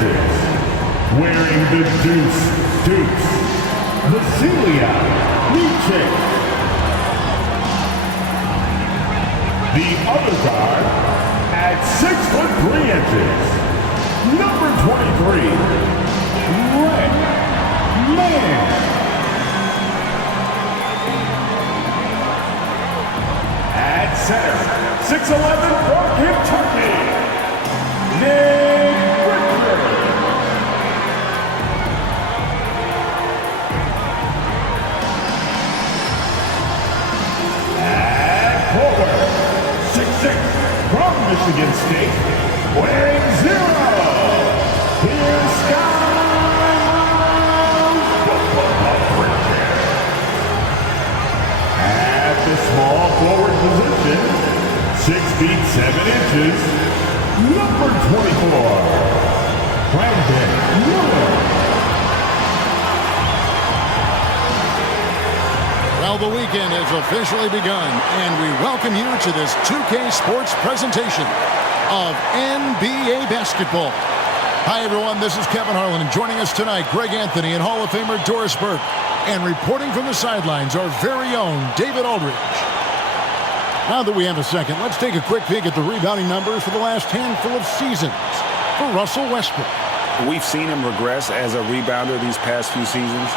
inches. Wearing the deuce, Vasilia Lucic. The other guard at 6'3" number 23, Red Man. At center, 6'11" from Kentucky, Nick Richards. At forward, 6'6" from Michigan State, wearing 0. Here's at the small forward position, 6 feet 7 inches, number 24, Brandon Miller. Well, the weekend has officially begun, and we welcome you to this 2K Sports presentation of NBA basketball. Hi, everyone. This is Kevin Harlan, and joining us tonight, Greg Anthony and Hall of Famer Doris Burke. And reporting from the sidelines, our very own David Aldridge. Now that we have a second, let's take a quick peek at the rebounding numbers for the last handful of seasons for Russell Westbrook. We've seen him regress as a rebounder these past few seasons.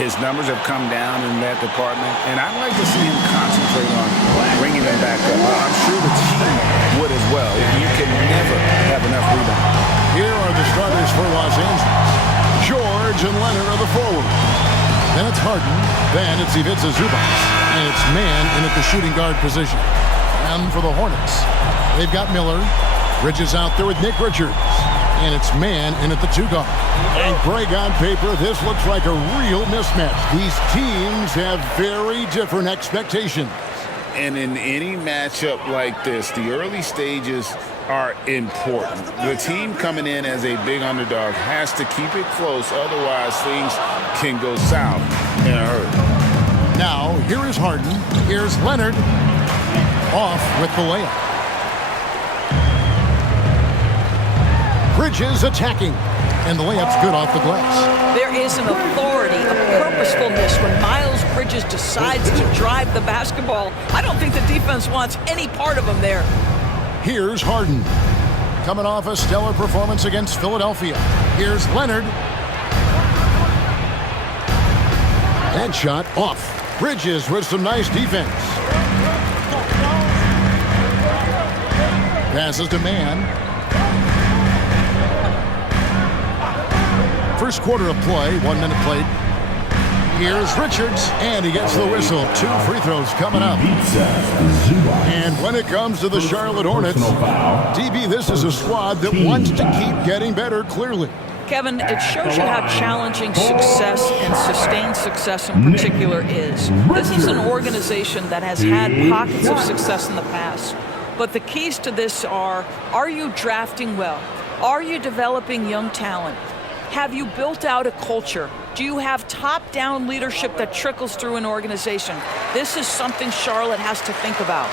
His numbers have come down in that department, and I'd like to see him concentrate on bringing them back up. I'm sure the team would as well. You can never have enough rebounds. Here are the starters for Los Angeles. George and Leonard are the forwards. Then it's Harden, then it's Ivica Zubac, and it's Man in at the shooting guard position. And for the Hornets, they've got Miller, Bridges out there with Nick Richards, and it's Man in at the 2 guard. And Greg, on paper, this looks like a real mismatch. These teams have very different expectations. And in any matchup like this, the early stages are important. The team coming in as a big underdog has to keep it close, otherwise things can go south in a hurry. Now, here is Harden. Here's Leonard. Off with the layup. Bridges attacking. And the layup's good off the glass. There is an authority, a purposefulness when Miles Bridges decides to drive the basketball. I don't think the defense wants any part of him there. Here's Harden. Coming off a stellar performance against Philadelphia. Here's Leonard. That shot off. Bridges with some nice defense. Passes to Man. First quarter of play, 1 minute played. Here's Richards, and he gets the whistle. 2 free throws coming up. And when it comes to the Charlotte Hornets, DB, this is a squad that wants to keep getting better, clearly. Kevin, it shows you how challenging success and sustained success in particular is. This is an organization that has had pockets of success in the past. But the keys to this are you drafting well? Are you developing young talent? Have you built out a culture? Do you have top-down leadership that trickles through an organization? This is something Charlotte has to think about.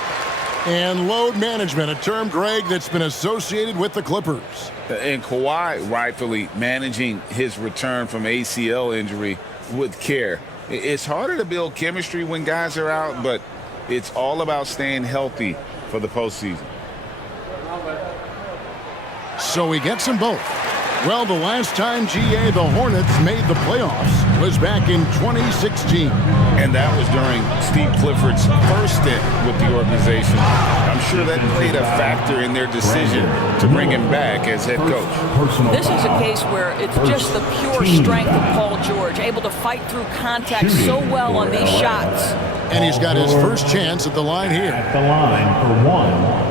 And load management, a term, Greg, that's been associated with the Clippers. And Kawhi rightfully managing his return from ACL injury with care. It's harder to build chemistry when guys are out, but it's all about staying healthy for the postseason. So he gets them both. Well, the last time, GA, the Hornets made the playoffs was back in 2016. And that was during Steve Clifford's first stint with the organization. I'm sure that played a factor in their decision to bring him back as head coach. This is a case where it's just the pure strength of Paul George, able to fight through contact so well on these shots. And he's got his first chance at the line here. At the line for 1.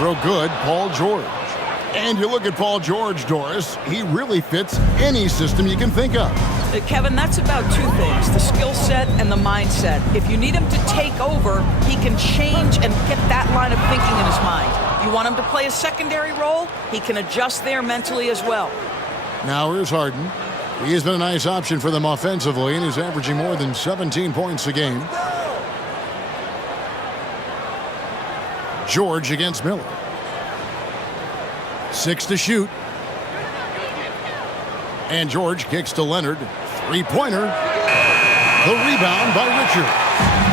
Throw good, Paul George. And you look at Paul George, Doris, he really fits any system you can think of. Kevin, that's about two things, the skill set and the mindset. If you need him to take over, he can change and get that line of thinking in his mind. You want him to play a secondary role, he can adjust there mentally as well. Now here's Harden. He has been a nice option for them offensively, and he's averaging more than 17 points a game. George against Miller. 6 to shoot. And George kicks to Leonard. Three-pointer. The rebound by Richard.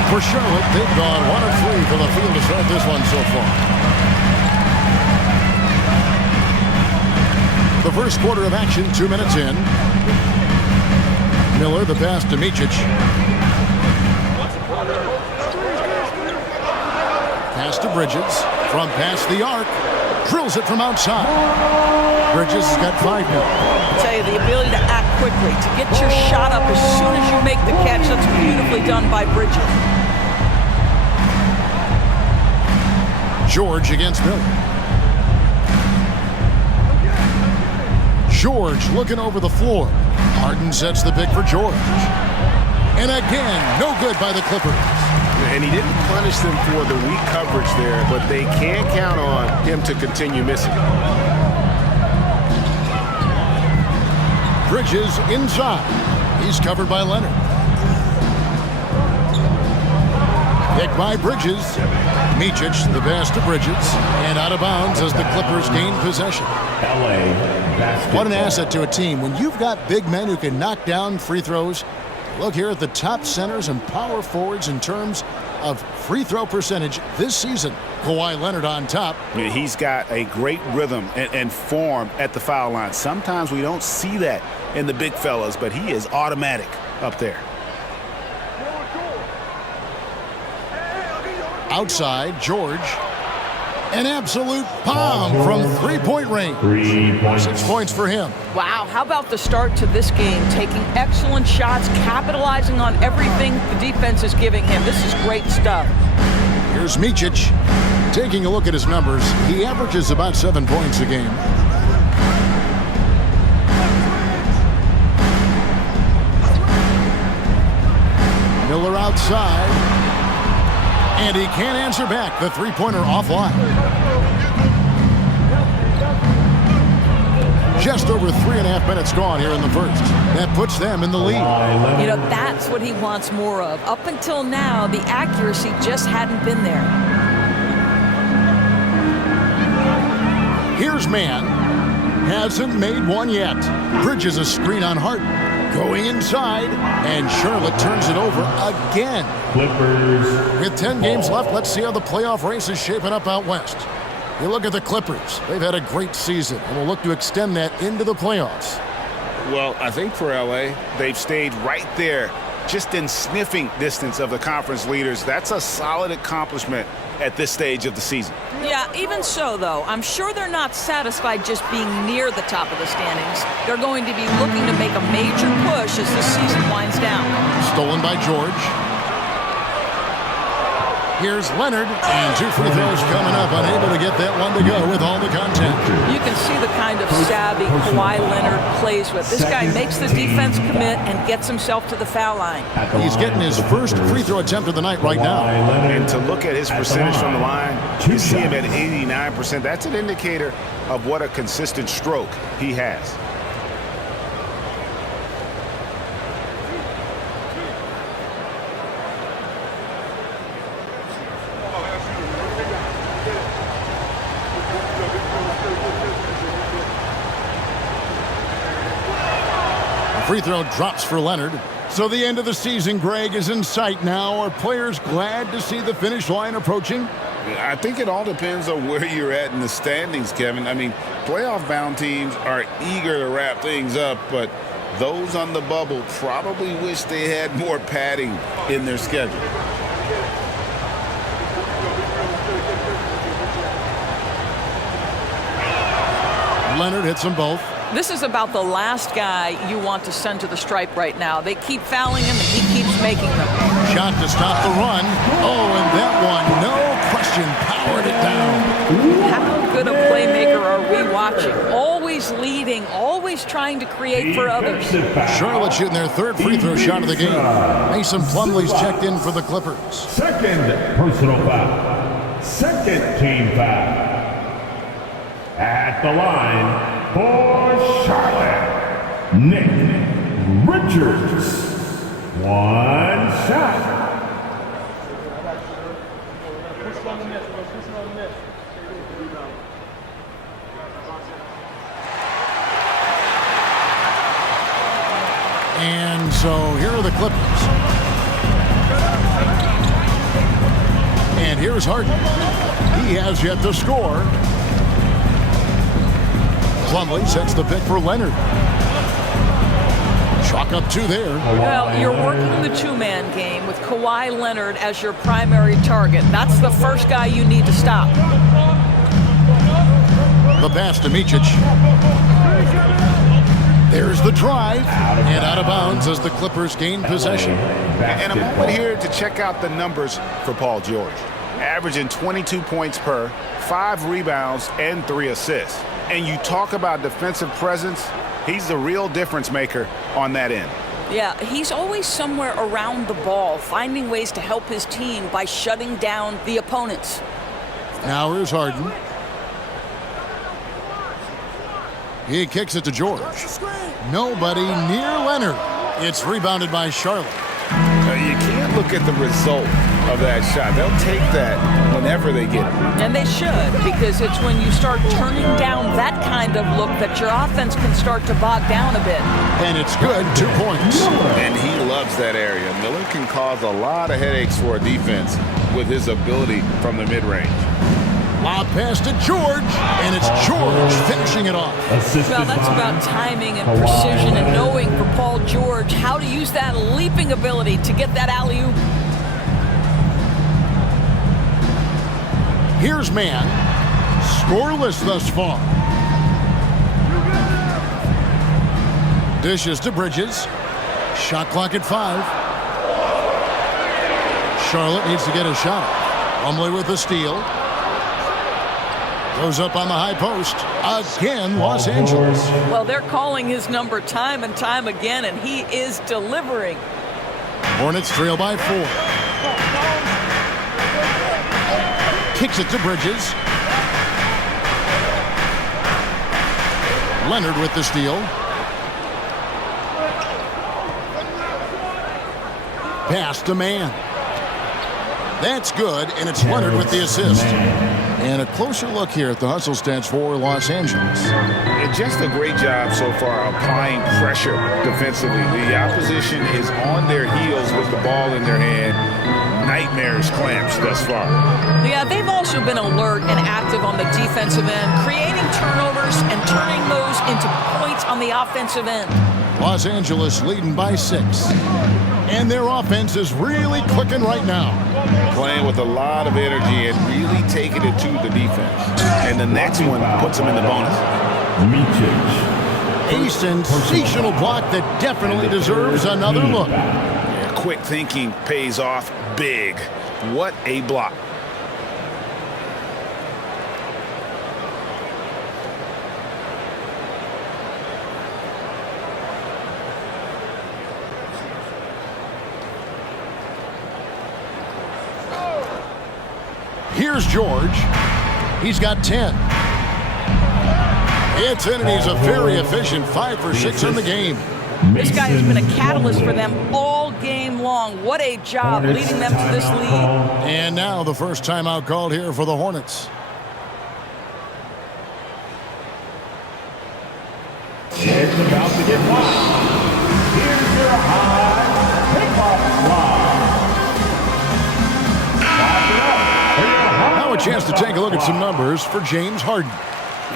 For Charlotte, they've gone 1 of 3 from the field to start this one so far. The first quarter of action, 2 minutes in. Miller, the pass to Micic. Pass to Bridges. From past the arc. Drills it from outside. Bridges has got 5 now. I tell you, the ability to act quickly, to get your shot up as soon as you make the catch, that's beautifully done by Bridges. George against Miller. George looking over the floor. Harden sets the pick for George. And again, no good by the Clippers. And he didn't punish them for the weak coverage there, but they can count on him to continue missing. Bridges inside. He's covered by Leonard. Pick by Bridges. Micic, the pass to Bridges. And out of bounds as the Clippers gain possession. LA basketball. What an asset to a team when you've got big men who can knock down free throws. Look here at the top centers and power forwards in terms of free throw percentage this season. Kawhi Leonard on top. He's got a great rhythm and form at the foul line. Sometimes we don't see that in the big fellas, but he is automatic up there. Outside, George. An absolute bomb from three-point range. 3 points. 6 points for him. Wow, how about the start to this game? Taking excellent shots, capitalizing on everything the defense is giving him. This is great stuff. Here's Micic. Taking a look at his numbers, he averages about 7 points a game. Miller outside. And he can't answer back. The three-pointer offline. Just over 3.5 minutes gone here in the first. That puts them in the lead. You know, that's what he wants more of. Up until now, the accuracy just hadn't been there. Here's Mann. Hasn't made one yet. Bridges a screen on Harden. Going inside, and Charlotte turns it over again. Clippers. With 10 games left, let's see how the playoff race is shaping up out west. You look at the Clippers. They've had a great season, and will look to extend that into the playoffs. Well, I think for LA, they've stayed right there, just in sniffing distance of the conference leaders. That's a solid accomplishment at this stage of the season. Yeah, even so, though, I'm sure they're not satisfied just being near the top of the standings. They're going to be looking to make a major push as the season winds down. Stolen by George. Here's Leonard, and 2 free throws coming up, unable to get that one to go with all the contact. You can see the kind of savvy Kawhi Leonard plays with. This guy makes the defense commit and gets himself to the foul line. He's getting his first free throw attempt of the night right now. And to look at his percentage from the line, you see him at 89%. That's an indicator of what a consistent stroke he has. Free throw drops for Leonard. So the end of the season, Greg, is in sight now. Are players glad to see the finish line approaching? I think it all depends on where you're at in the standings, Kevin. I mean, playoff-bound teams are eager to wrap things up, but those on the bubble probably wish they had more padding in their schedule. Leonard hits them both. This is about the last guy you want to send to the stripe right now. They keep fouling him, and he keeps making them. Shot to stop the run. Oh, and that one, no question, powered it down. How good a playmaker are we watching? Always leading, always trying to create for others. Charlotte shooting their third free throw shot of the game. Mason Plumlee's checked in for the Clippers. Second personal foul. Second team foul. At the line for Charlotte, Nick Richards. One shot. And so here are the Clippers. And here's Harden. He has yet to score. Plumlee sets the pick for Leonard. Chalk up two there. Well, you're working the two-man game with Kawhi Leonard as your primary target. That's the first guy you need to stop. The pass to Micic. There's the drive, and out of bounds as the Clippers gain possession. And a moment here to check out the numbers for Paul George. Averaging 22 points per, 5 rebounds, and 3 assists. And you talk about defensive presence, he's the real difference maker on that end. Yeah, he's always somewhere around the ball, finding ways to help his team by shutting down the opponents. Now here's Harden. He kicks it to George. Nobody near Leonard. It's rebounded by Charlotte. You can't look at the result of that shot. They'll take that whenever they get it. And they should, because it's when you start turning down that kind of look that your offense can start to bog down a bit. And it's good, 2 points. And he loves that area. Miller can cause a lot of headaches for a defense with his ability from the mid-range. Lob pass to George, and it's George finishing it off. Well, that's about timing and precision and knowing for Paul George how to use that leaping ability to get that alley-oop. Here's Man, scoreless thus far. Dishes to Bridges. Shot clock at 5. Charlotte needs to get a shot. Plumlee with the steal. Goes up on the high post. Again, Los Angeles. Well, they're calling his number time and time again, and he is delivering. Hornets trail by 4. Kicks it to Bridges. Leonard with the steal. Pass to Man. That's good, and it's Leonard with the assist. And a closer look here at the hustle stats for Los Angeles. Just a great job so far applying pressure defensively. The opposition is on their heels with the ball in their hand. Nightmares clamps thus far. Yeah, they've also been alert and active on the defensive end, creating turnovers and turning those into points on the offensive end. Los Angeles leading by 6. And their offense is really clicking right now. Playing with a lot of energy and really taking it to the defense. And the next one puts them in the bonus. A sensational block that definitely deserves another look. Yeah, quick thinking pays off big. What a block. Here's George. He's got 10. It's in, and he's a very efficient 5 for 6 in the game. This guy has been a catalyst for them all game long. What a job leading them to this lead. And now the first timeout called here for the Hornets. It's about to get wild. Here's your high pickoff line. Now a chance to take a look at some numbers for James Harden.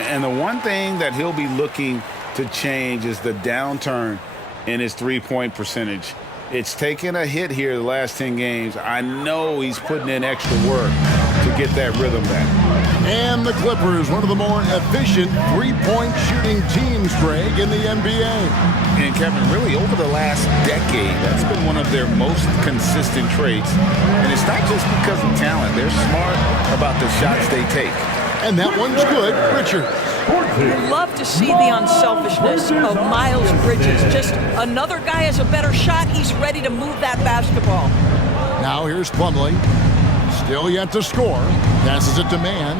And the one thing that he'll be looking to change is the downturn in his three-point percentage. It's taken a hit here the last 10 games. I know he's putting in extra work, to get that rhythm back. And the Clippers, one of the more efficient three-point shooting teams, Greg, in the NBA. And Kevin, really over the last decade, that's been one of their most consistent traits. And it's not just because of talent. They're smart about the shots they take. And that one's good, Richard. You love to see the unselfishness of Miles Bridges. Just another guy has a better shot, he's ready to move that basketball. Now here's Plumlee. Still yet to score. Passes it to Mann.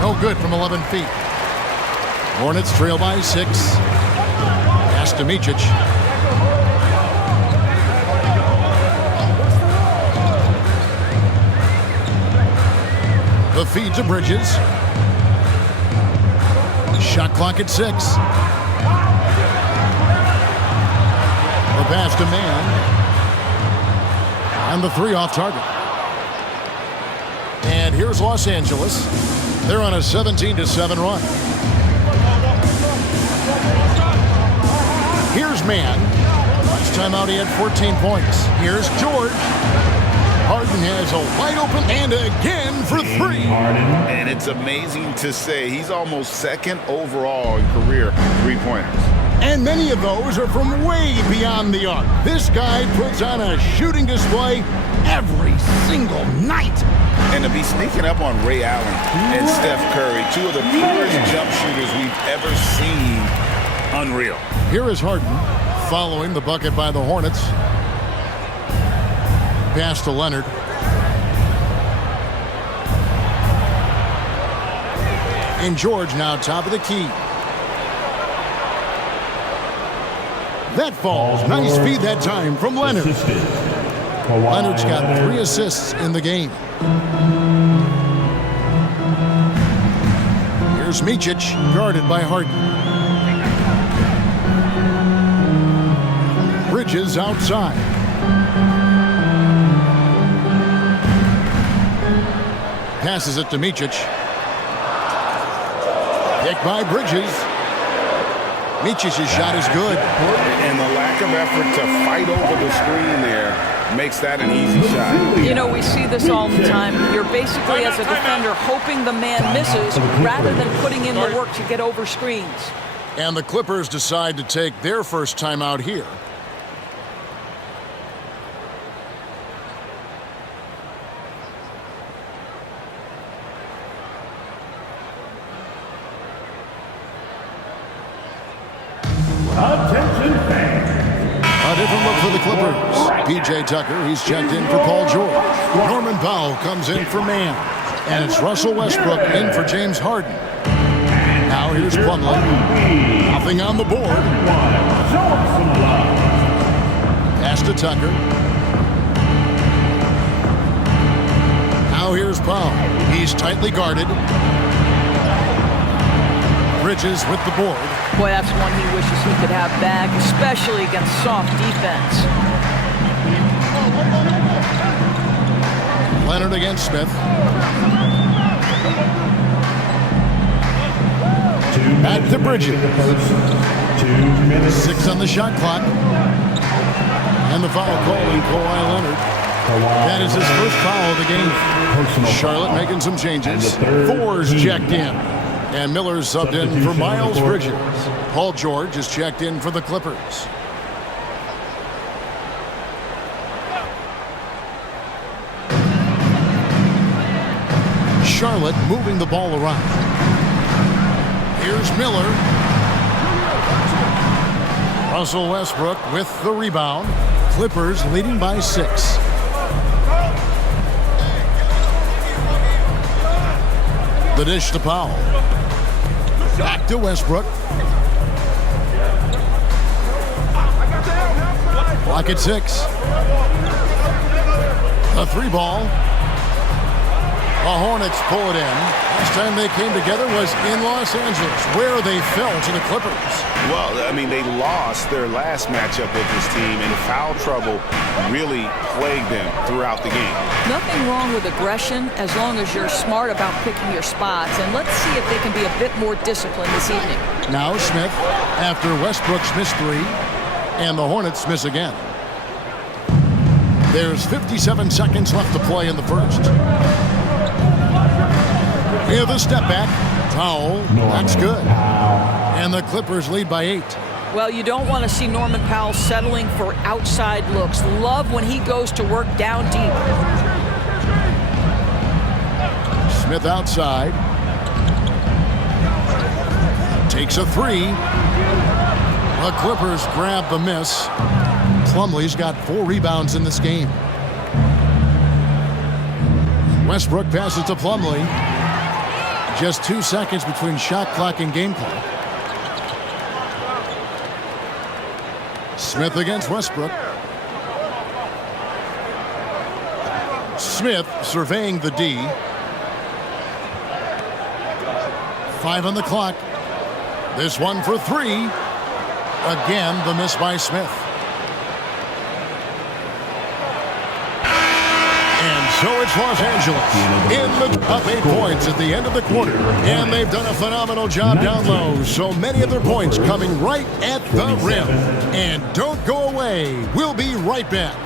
No good from 11 feet. Hornets trail by 6. Pass to Micic. The feed to Bridges. Shot clock at 6. The pass to Mann. And the 3 off target. And here's Los Angeles. They're on a 17-7 run. Here's Mann. Last time out he had 14 points. Here's George. Harden has a wide open and again for 3. And it's amazing to say he's almost second overall in career three-pointers. And many of those are from way beyond the arc. This guy puts on a shooting display every single night. And to be sneaking up on Ray Allen and Steph Curry, 2 of the purest jump shooters we've ever seen, unreal. Here is Harden following the bucket by the Hornets. Pass to Leonard. And George now top of the key. That falls. Nice feed that time from Leonard. Leonard's got 3 assists in the game. Here's Micic, guarded by Harden. Bridges outside. Passes it to Micic. Picked by Bridges. Micic's shot is good. And the lack of effort to fight over the screen there makes that an easy shot. You know, we see this all the time. You're basically, as a defender, hoping the man misses rather than putting in the work to get over screens. And the Clippers decide to take their first timeout here. Attention fans. A different look for the Clippers. P.J. Tucker, he's checked in for Paul George. Norman Powell comes in for Mann. And it's Russell Westbrook in for James Harden. Now here's Plumlee. Nothing on the board. Pass to Tucker. Now here's Powell. He's tightly guarded. Bridges with the board. Boy, that's one he wishes he could have back, especially against soft defense. Leonard against Smith. Back to Bridges. 2 minutes. 6 on the shot clock. And the foul call on Kawhi Leonard. That is his first foul of the game. Charlotte making some changes. Four's checked in. And Miller's subbed in for Miles Bridges. Paul George is checked in for the Clippers. Charlotte moving the ball around. Here's Miller. Russell Westbrook with the rebound. Clippers leading by 6. The dish to Powell. Back to Westbrook. Clock at 6. A 3 ball. The Hornets pull it in. Last time they came together was in Los Angeles, where they fell to the Clippers. Well, I mean, they lost their last matchup with this team, and foul trouble really plagued them throughout the game. Nothing wrong with aggression as long as you're smart about picking your spots. And let's see if they can be a bit more disciplined this evening. Now Smith, after Westbrook's missed 3. And the Hornets miss again. There's 57 seconds left to play in the first. Here's the step back. Foul. That's good. And the Clippers lead by 8. Well, you don't want to see Norman Powell settling for outside looks. Love when he goes to work down deep. Smith outside. Takes a 3. The Clippers grab the miss. Plumlee's got 4 rebounds in this game. Westbrook passes to Plumlee. Just 2 seconds between shot clock and game clock. Smith against Westbrook. Smith surveying the D. 5 on the clock. This one for 3. Again, the miss by Smith. So it's Los Angeles in the up 8 points at the end of the quarter. And they've done a phenomenal job down low. So many of their points coming right at the rim. And don't go away. We'll be right back.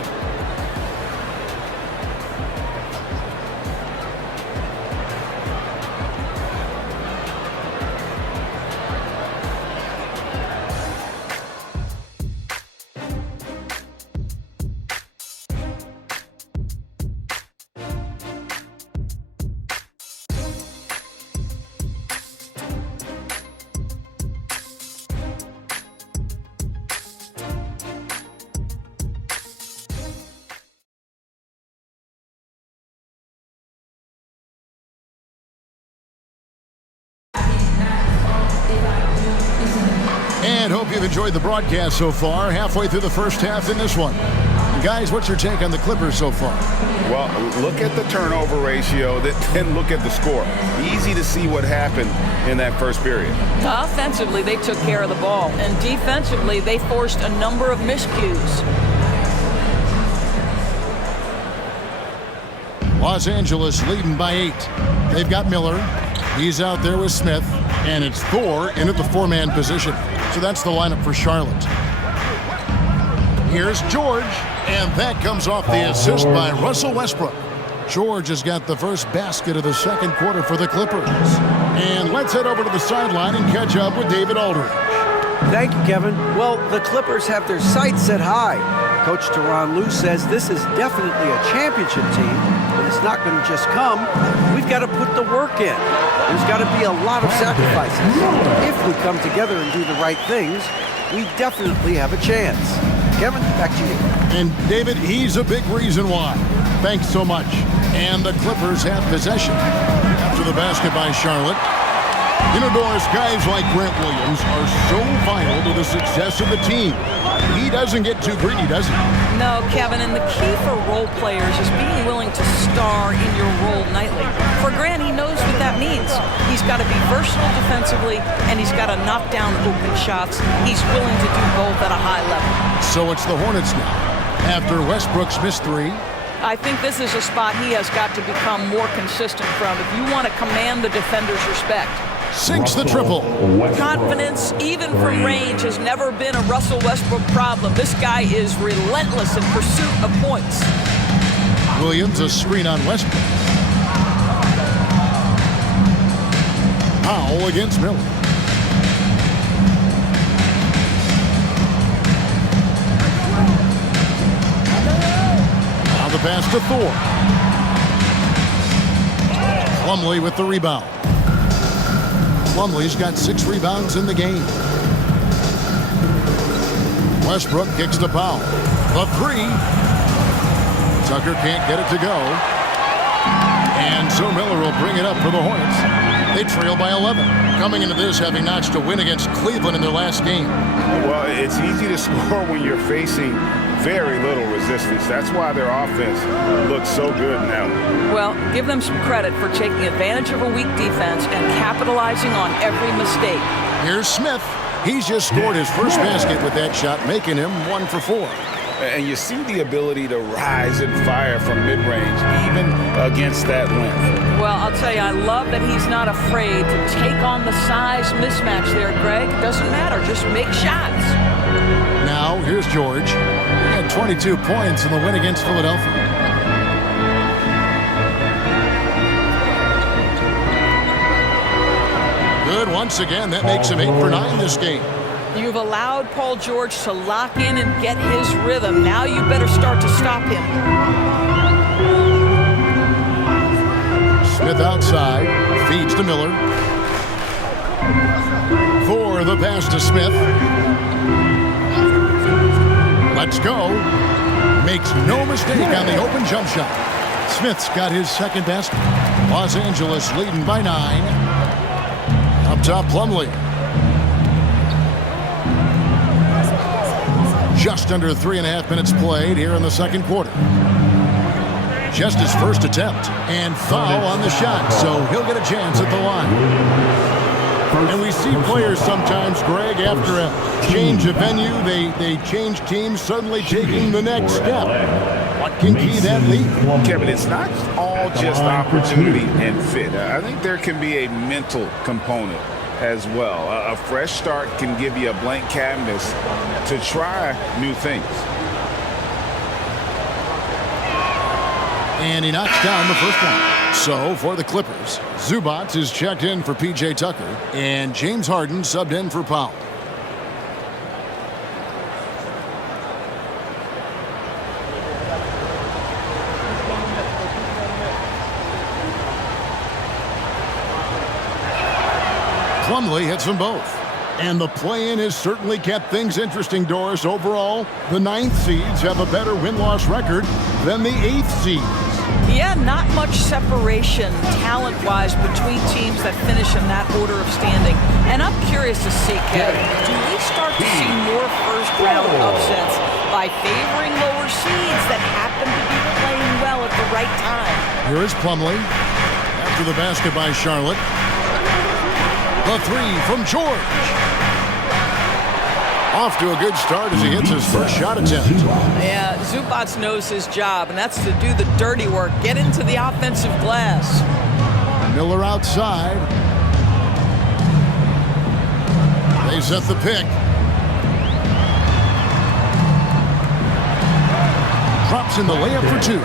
And hope you've enjoyed the broadcast so far. Halfway through the first half in this one. Guys, what's your take on the Clippers so far? Well, look at the turnover ratio, then look at the score. Easy to see what happened in that first period. Offensively, they took care of the ball. And defensively, they forced a number of miscues. Los Angeles leading by 8. They've got Miller. He's out there with Smith. And it's Thor in at the 4-man position. So that's the lineup for Charlotte. Here's George. And that comes off the assist by Russell Westbrook. George has got the first basket of the second quarter for the Clippers. And let's head over to the sideline and catch up with David Aldridge. Thank you, Kevin. Well, the Clippers have their sights set high. Coach Tyronn Lue says this is definitely a championship team, but it's not going to just come. We've got to put the work in. There's got to be a lot of sacrifices. If we come together and do the right things, we definitely have a chance. Kevin, back to you. And David, he's a big reason why. Thanks so much. And the Clippers have possession. After the basket by Charlotte. You know, Doris, guys like Grant Williams are so vital to the success of the team. He doesn't get too greedy, does he? No, Kevin, and the key for role players is being willing to star in your role nightly. For Grant, he knows what that means. He's got to be versatile defensively, and he's got to knock down open shots. He's willing to do both at a high level. So it's the Hornets now. After Westbrook's missed 3. I think this is a spot he has got to become more consistent from if you want to command the defender's respect. Sinks the triple. Confidence, even from range, has never been a Russell Westbrook problem. This guy is relentless in pursuit of points. Williams, a screen on Westbrook. Powell against Miller. Now the pass to Thor. Plumlee with the rebound. Plumlee's got 6 rebounds in the game. Westbrook kicks to Powell. The 3. Tucker can't get it to go. And so Miller will bring it up for the Hornets. They trail by 11. Coming into this, having notched a win against Cleveland in their last game. Well, it's easy to score when you're facing very little resistance. That's why their offense looks so good now. Well, give them some credit for taking advantage of a weak defense and capitalizing on every mistake. Here's Smith. He's just scored his first basket with that shot, making him 1 for 4. And you see the ability to rise and fire from mid-range, even against that length. Well, I'll tell you, I love that he's not afraid to take on the size mismatch there, Greg. Doesn't matter, just make shots. Now Here's George. He had 22 points in the win against Philadelphia. Good once again. That makes him 8 for 9 this game. You've allowed Paul George to lock in and get his rhythm. Now you better start to stop him. Smith outside. Feeds to Miller. For the pass to Smith. Let's go. Makes no mistake on the open jump shot. Smith's got his second basket. Los Angeles leading by 9. Up top, Plumlee. Just under 3.5 minutes played here in the second quarter. Just his first attempt. And foul on the shot, so he'll get a chance at the line. And we see players sometimes, Greg, after a change of venue, they change teams, suddenly taking the next step. What can key that lead? Kevin, it's not all just opportunity and fit. I think there can be a mental component as well. A fresh start can give you a blank canvas to try new things. And he knocks down the first one. So for the Clippers, Zubac is checked in for P.J. Tucker, and James Harden subbed in for Powell. Plumlee hits them both. And the play-in has certainly kept things interesting, Doris. Overall, the 9th seeds have a better win-loss record than the 8th seeds. Yeah, not much separation talent-wise between teams that finish in that order of standing. And I'm curious to see, Kevin, do we start to see more first-round upsets by favoring lower seeds that happen to be playing well at the right time? Here is Plumlee. After the basket by Charlotte. The 3 from George. Off to a good start as he hits his first shot attempt. Yeah, Zubac knows his job, and that's to do the dirty work. Get into the offensive glass. Miller outside. They set the pick. Drops in the layup for 2.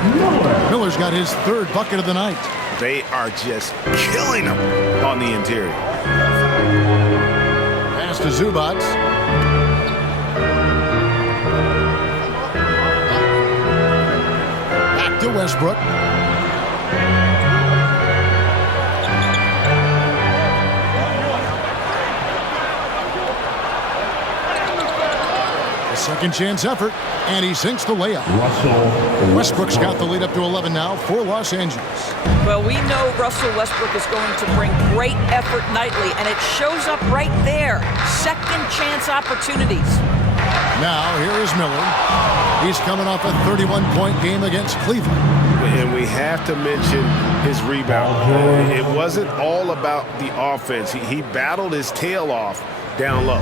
Miller's got his 3rd bucket of the night. They are just killing them on the interior. Pass to Zubac. Back to Westbrook. A second chance effort, and he sinks the layup. Westbrook's got the lead up to 11 now for Los Angeles. Well, we know Russell Westbrook is going to bring great effort nightly, and it shows up right there. Second chance opportunities. Now, here is Miller. He's coming off a 31-point game against Cleveland. And we have to mention his rebound. It wasn't all about the offense. He battled his tail off down low.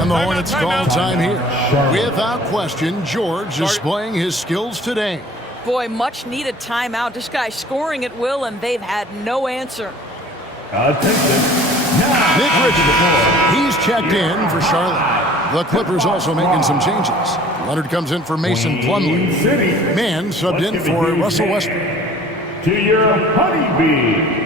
And the Hornets call time here. Without question, George displaying his skills today. Boy, much needed timeout. This guy's scoring at will, and they've had no answer. Nick Richards, he's checked in for Charlotte. The Clippers also making some changes. Leonard comes in for Mason Plumlee. Mann subbed in for Russell Westbrook. To your honeybees.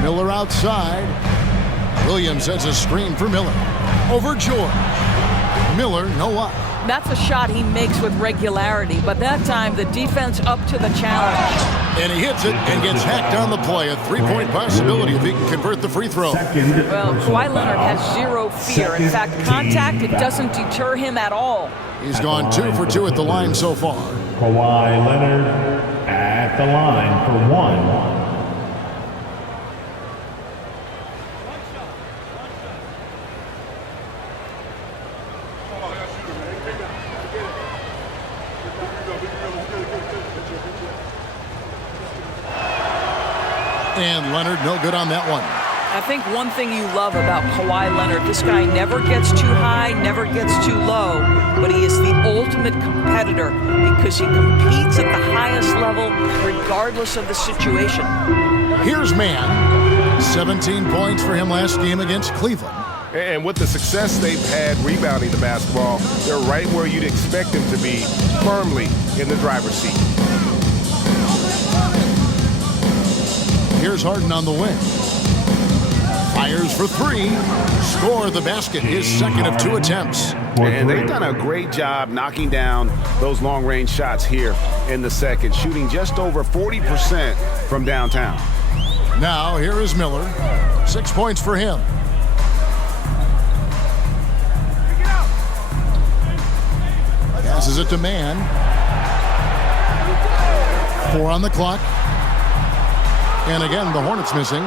Miller outside. Williams has a screen for Miller. Over George. Miller, no luck. That's a shot he makes with regularity, but that time the defense up to the challenge. And he hits it and gets hacked on the play. A 3-point possibility if he can convert the free throw. Well, Kawhi Leonard has zero fear. In fact, contact, it doesn't deter him at all. He's gone 2 for 2 at the line so far. Kawhi Leonard at the line for 1. And Leonard no good on that one. I think one thing you love about Kawhi Leonard, this guy never gets too high, never gets too low, but he is the ultimate competitor because he competes at the highest level regardless of the situation. Here's Mann. 17 points for him last game against Cleveland. And with the success they've had rebounding the basketball, they're right where you'd expect them to be, firmly in the driver's seat. Here's Harden on the wing. Fires for three. Score the basket. His second of 2 attempts. And they've done a great job knocking down those long-range shots here in the second, shooting just over 40% from downtown. Now here is Miller. 6 points for him. Passes it to Mann. 4 on the clock. And again, the Hornets missing.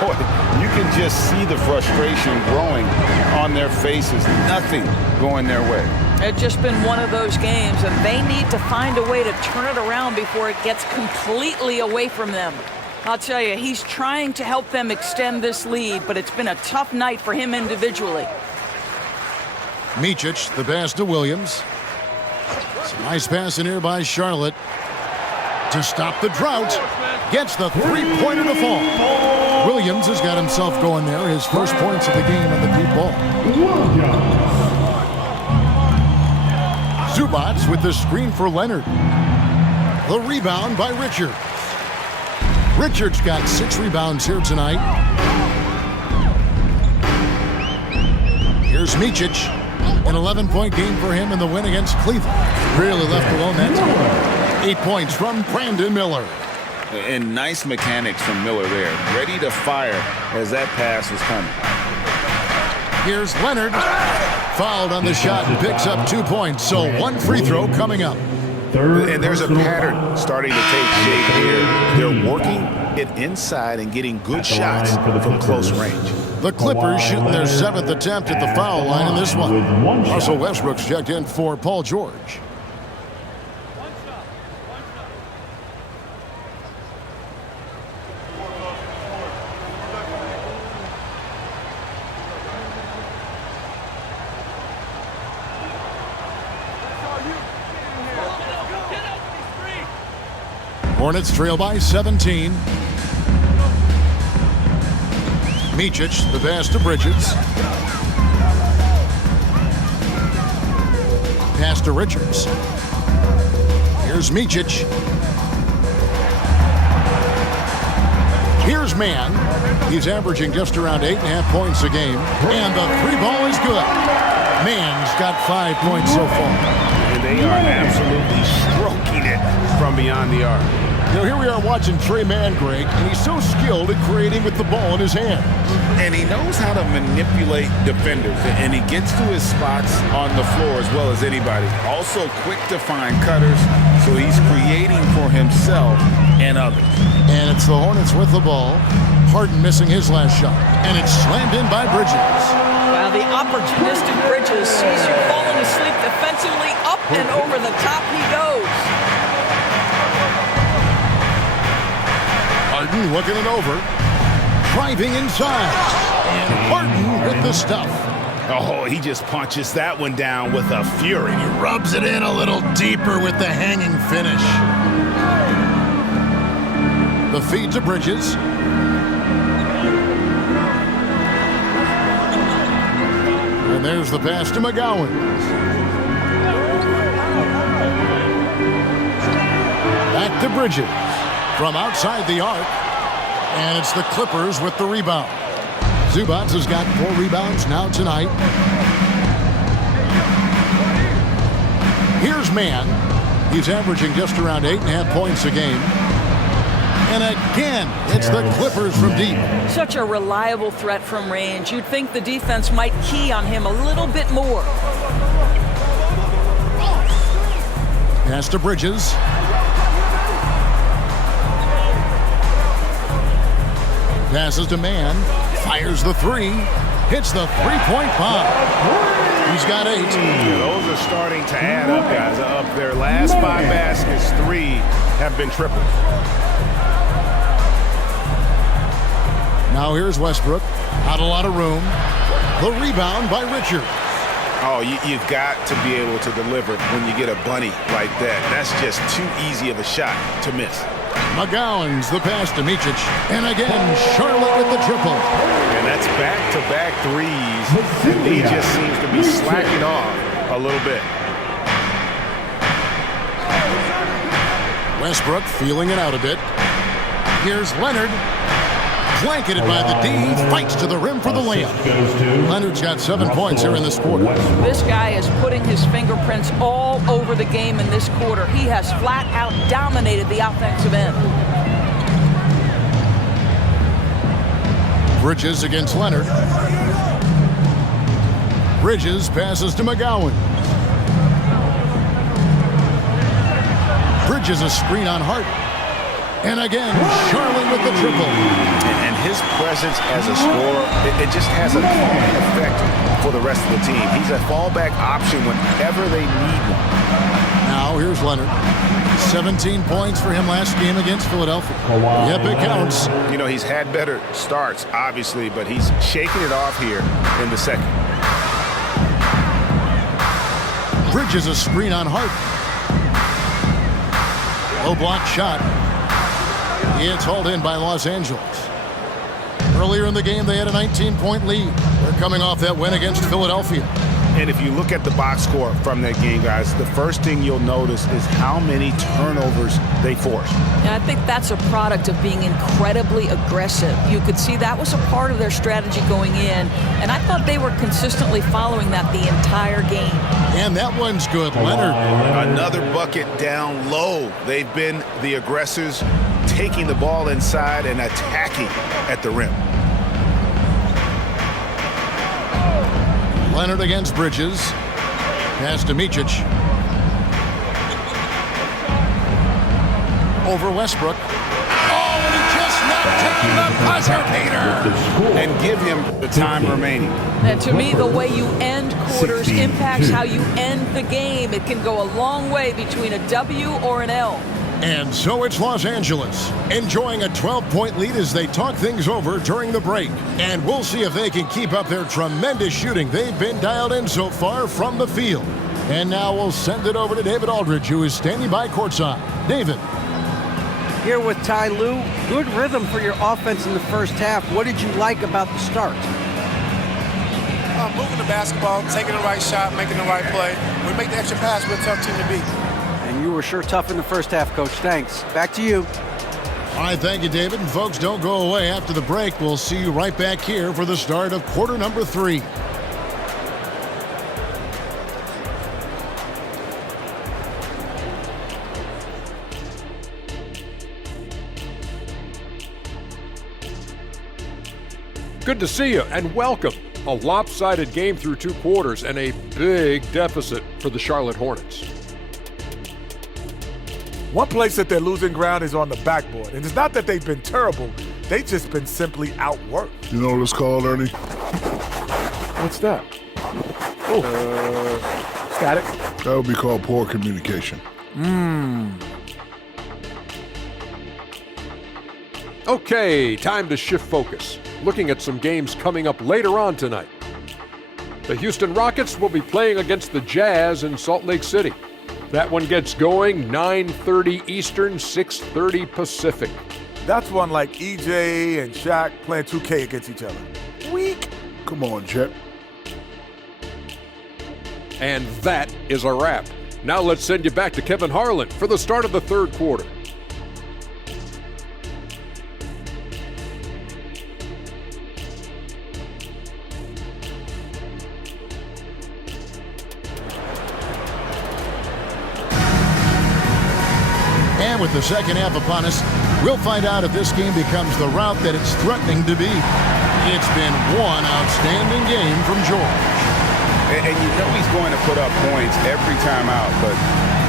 Boy, you can just see the frustration growing on their faces. Nothing going their way. It's just been one of those games, and they need to find a way to turn it around before it gets completely away from them. I'll tell you, he's trying to help them extend this lead, but it's been a tough night for him individually. Micic, the pass to Williams. Some nice pass in here by Charlotte to stop the drought. Gets the three-pointer to fall. Williams has got himself going there. His first points of the game on the deep ball. Zubats with the screen for Leonard. The rebound by Richards. Richards got 6 rebounds here tonight. Here's Micic. An 11-point game for him in the win against Cleveland. Really left alone that time. 8 points from Brandon Miller. And nice mechanics from Miller there. Ready to fire as that pass is coming. Here's Leonard. Fouled on the shot and picks up 2 points. So 1 free throw coming up. And there's a pattern starting to take shape here. They're working it inside and getting good shots from close range. The Clippers shooting their 7th attempt at the foul line in this one. Russell Westbrook's checked in for Paul George. Hornets trail by 17. Micic, the pass to Bridges. Pass to Richards. Here's Micic. Here's Mann. He's averaging just around 8.5 points a game. And the 3 ball is good. Mann's got 5 points so far. And they are absolutely stroking it from beyond the arc. You know, here we are watching Trey Mann, Greg, and he's so skilled at creating with the ball in his hand. And he knows how to manipulate defenders, and he gets to his spots on the floor as well as anybody. Also quick to find cutters, so he's creating for himself and others. And it's the Hornets with the ball. Harden missing his last shot, and it's slammed in by Bridges. Wow, the opportunistic Bridges sees you falling asleep defensively. Up and over the top he goes. Harden looking it over. Driving inside. And Harden with the stuff. Oh, he just punches that one down with a fury. He rubs it in a little deeper with the hanging finish. The feed to Bridges. And there's the pass to McGowan. Back to Bridges. From outside the arc, and it's the Clippers with the rebound. Zubats has got 4 rebounds now tonight. Here's Mann. He's averaging just around 8.5 points a game. And again, it's the Clippers from deep. Such a reliable threat from range. You'd think the defense might key on him a little bit more. Pass to Bridges. Passes to Mann, fires the 3, hits the 3-point bomb. He's got 8. Those are starting to add up, guys. Of their last 5 baskets, 3 have been triples. Now here's Westbrook. Not a lot of room. The rebound by Richard. Oh, you've got to be able to deliver when you get a bunny like that. That's just too easy of a shot to miss. McGowan's the pass to Micic. And again, Charlotte with the triple. And that's back-to-back threes. And he just seems to be slacking off a little bit. Westbrook feeling it out a bit. Here's Leonard. Blanketed by the D. Fights to the rim for the layup. Leonard's got 7 points here in this quarter. This guy is putting his fingerprints all over the game in this quarter. He has flat out dominated the offensive end. Bridges against Leonard. Bridges passes to McGowan. Bridges a screen on Hart. And again, Charlotte with the triple. And his presence as a scorer, it just has a calming effect for the rest of the team. He's a fallback option whenever they need one. Now here's Leonard. 17 points for him last game against Philadelphia. Yep, it counts. You know, he's had better starts, obviously, but he's shaking it off here in the second. Bridges a screen on Hart. Low block shot. It's hauled in by Los Angeles. Earlier in the game, they had a 19-point lead. They're coming off that win against Philadelphia. And if you look at the box score from that game, guys, the first thing you'll notice is how many turnovers they forced. And I think that's a product of being incredibly aggressive. You could see that was a part of their strategy going in, and I thought they were consistently following that the entire game. And that one's good, Leonard. Another bucket down low. They've been the aggressors, taking the ball inside and attacking at the rim. Leonard against Bridges. Pass to Micic. Over Westbrook. Oh, and he just knocked down the buzzer beater. And give him the time remaining. And to me, the way you end quarters impacts how you end the game. It can go a long way between a W or an L. And so it's Los Angeles, enjoying a 12-point lead as they talk things over during the break. And we'll see if they can keep up their tremendous shooting they've been dialed in so far from the field. And now we'll send it over to David Aldridge, who is standing by courtside. David. Here with Ty Lue. Good rhythm for your offense in the first half. What did you like about the start? Moving the basketball, taking the right shot, making the right play. When we make the extra pass, we're a tough team to beat. And you were sure tough in the first half, Coach. Thanks. Back to you. All right, thank you, David. And folks, don't go away. After the break, we'll see you right back here for the start of quarter number 3. Good to see you and welcome. A lopsided game through 2 quarters and a big deficit for the Charlotte Hornets. One place that they're losing ground is on the backboard. And it's not that they've been terrible. They've just been simply outworked. You know what it's called, Ernie? What's that? Oh, static. That would be called poor communication. Okay, time to shift focus. Looking at some games coming up later on tonight. The Houston Rockets will be playing against the Jazz in Salt Lake City. That one gets going 9:30 Eastern, 6:30 Pacific. That's one like EJ and Shaq playing 2K against each other. Weak. Come on, Chet. And that is a wrap. Now let's send you back to Kevin Harlan for the start of the 3rd quarter. And with the second half upon us, we'll find out if this game becomes the route that it's threatening to be. It's been one outstanding game from George. And you know he's going to put up points every time out, but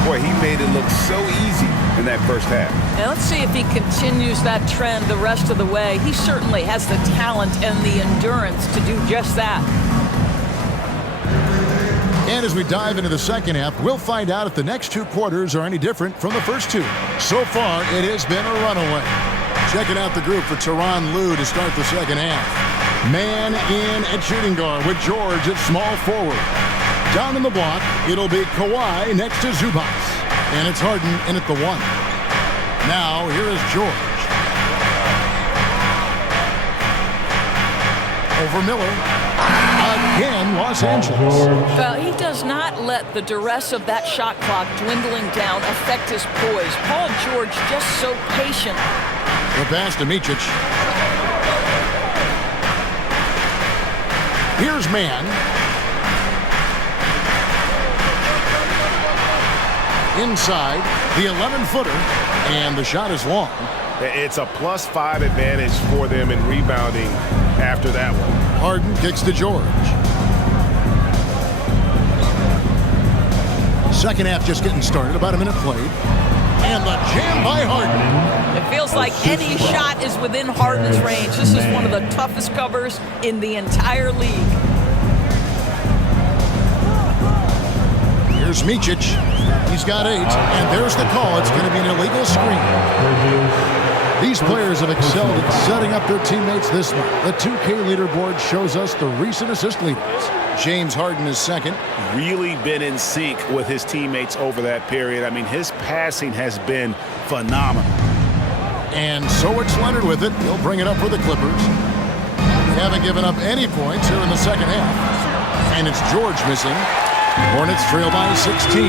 boy, he made it look so easy in that first half. And let's see if he continues that trend the rest of the way. He certainly has the talent and the endurance to do just that. And as we dive into the second half, we'll find out if the next 2 quarters are any different from the first 2. So far, it has been a runaway. Checking out the group for Tyronn Lue to start the second half. Man in at shooting guard with George at small forward. Down in the block, it'll be Kawhi next to Zubac. And it's Harden in at the 1. Now, here is George. Over Miller. Again, Los Angeles. Well, he does not let the duress of that shot clock dwindling down affect his poise. Paul George just so patient. The pass to Micic. Here's Man. Inside, the 11-footer, and the shot is long. It's a +5 advantage for them in rebounding after that one. Harden kicks to George. Second half just getting started, about a minute played. And the jam by Harden. It feels like any shot is within Harden's range. This is one of the toughest covers in the entire league. Here's Micic. He's got 8, and there's the call. It's going to be an illegal screen. These players have excelled at setting up their teammates this month. The 2K leaderboard shows us the recent assist leaders. James Harden is second. Really been in sync with his teammates over that period. I mean, his passing has been phenomenal. And so it's Leonard with it. He'll bring it up for the Clippers. They haven't given up any points here in the second half. And it's George missing. Hornets trail by 16.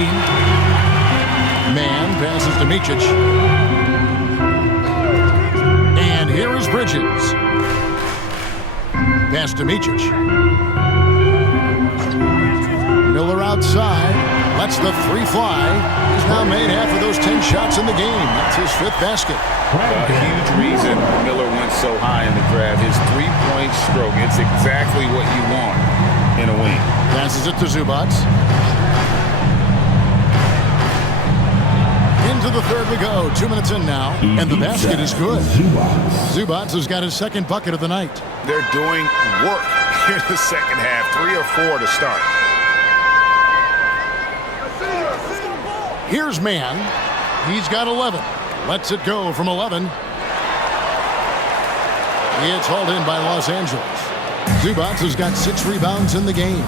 Man passes to Micic. And here is Bridges. Pass to Micic. Miller outside. Lets the 3 fly. He's now made half of those 10 shots in the game. That's his 5th basket. A huge reason Miller went so high in the draft. His 3-point stroke. It's exactly what you want in a wing. Passes it to Zubac. Into the third we go. 2 minutes in now. And the basket is good. Zubac has got his 2nd bucket of the night. They're doing work here in the second half. 3 or 4 to start. Here's Man. He's got 11. Lets it go from 11. It's hauled in by Los Angeles. Zubac has got 6 rebounds in the game.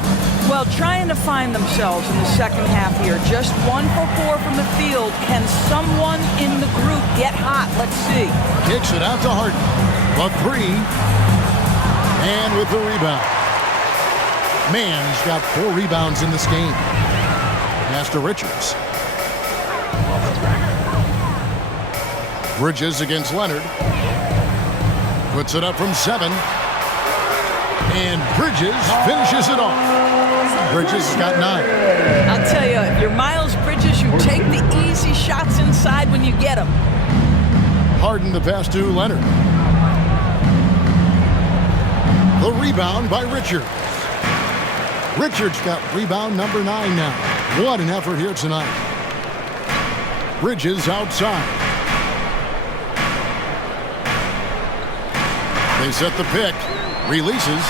Well, trying to find themselves in the second half here. Just 1 for 4 from the field. Can someone in the group get hot? Let's see. Kicks it out to Harden. The 3. And with the rebound. Man's got 4 rebounds in this game. Pass to Richards. Bridges against Leonard. Puts it up from 7. And Bridges finishes it off. Bridges has got 9. I'll tell you, if you're Miles Bridges, you take the easy shots inside when you get them. Harden the pass to Leonard. The rebound by Richards. Richards got rebound number 9 now. What an effort here tonight. Bridges outside. They set the pick. Releases.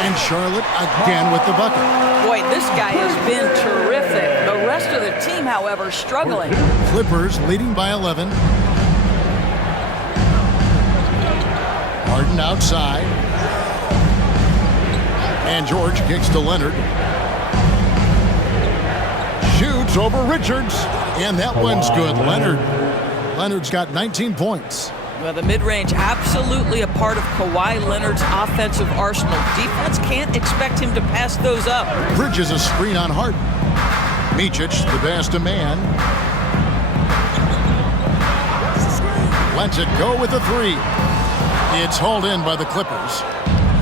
And Charlotte again with the bucket. Boy, this guy has been terrific. The rest of the team, however, struggling. Clippers leading by 11. Harden outside. And George kicks to Leonard. Shoots over Richards. And that one's good. Leonard's got 19 points. Well, the mid-range absolutely a part of Kawhi Leonard's offensive arsenal. Defense can't expect him to pass those up. Bridges a screen on Harden. Micic, the pass to Man. Lets it go with the 3. It's hauled in by the Clippers.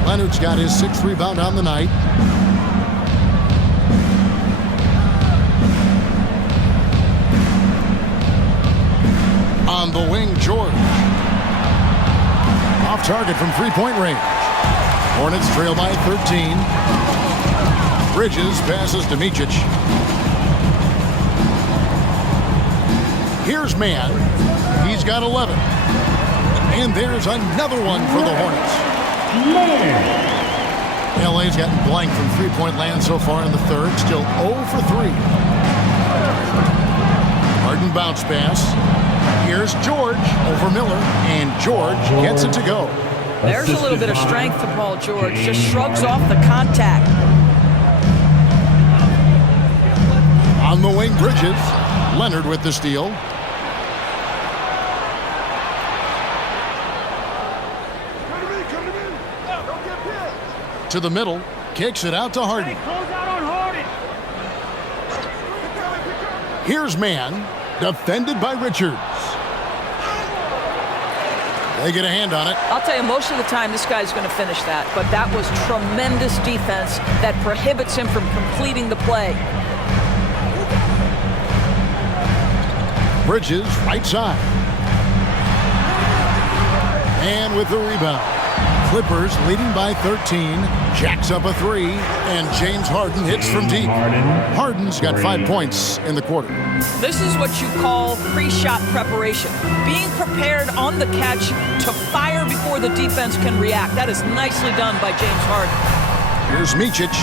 Leonard's got his 6th rebound on the night. On the wing, George. Off target from 3-point range. Hornets trail by 13. Bridges passes to Micic. Here's Man. He's got 11. And there's another one for the Hornets. LA's gotten blank from 3-point land so far in the third. Still 0 for 3. Harden bounce pass. Here's George over Miller, and George gets it to go. There's a little bit of strength to Paul George. Just shrugs off the contact. On the wing, Bridges. Leonard with the steal. To the middle, kicks it out to Harden. Here's man, defended by Richards. They get a hand on it. I'll tell you, most of the time this guy's going to finish that, but that was tremendous defense that prohibits him from completing the play. Bridges, right side. And with the rebound. Clippers leading by 13. Jacks up a three, and James Harden hits from deep. Harden's got 5 points in the quarter. This is what you call pre-shot preparation. Being prepared on the catch to fire before the defense can react. That is nicely done by James Harden. Here's Micic.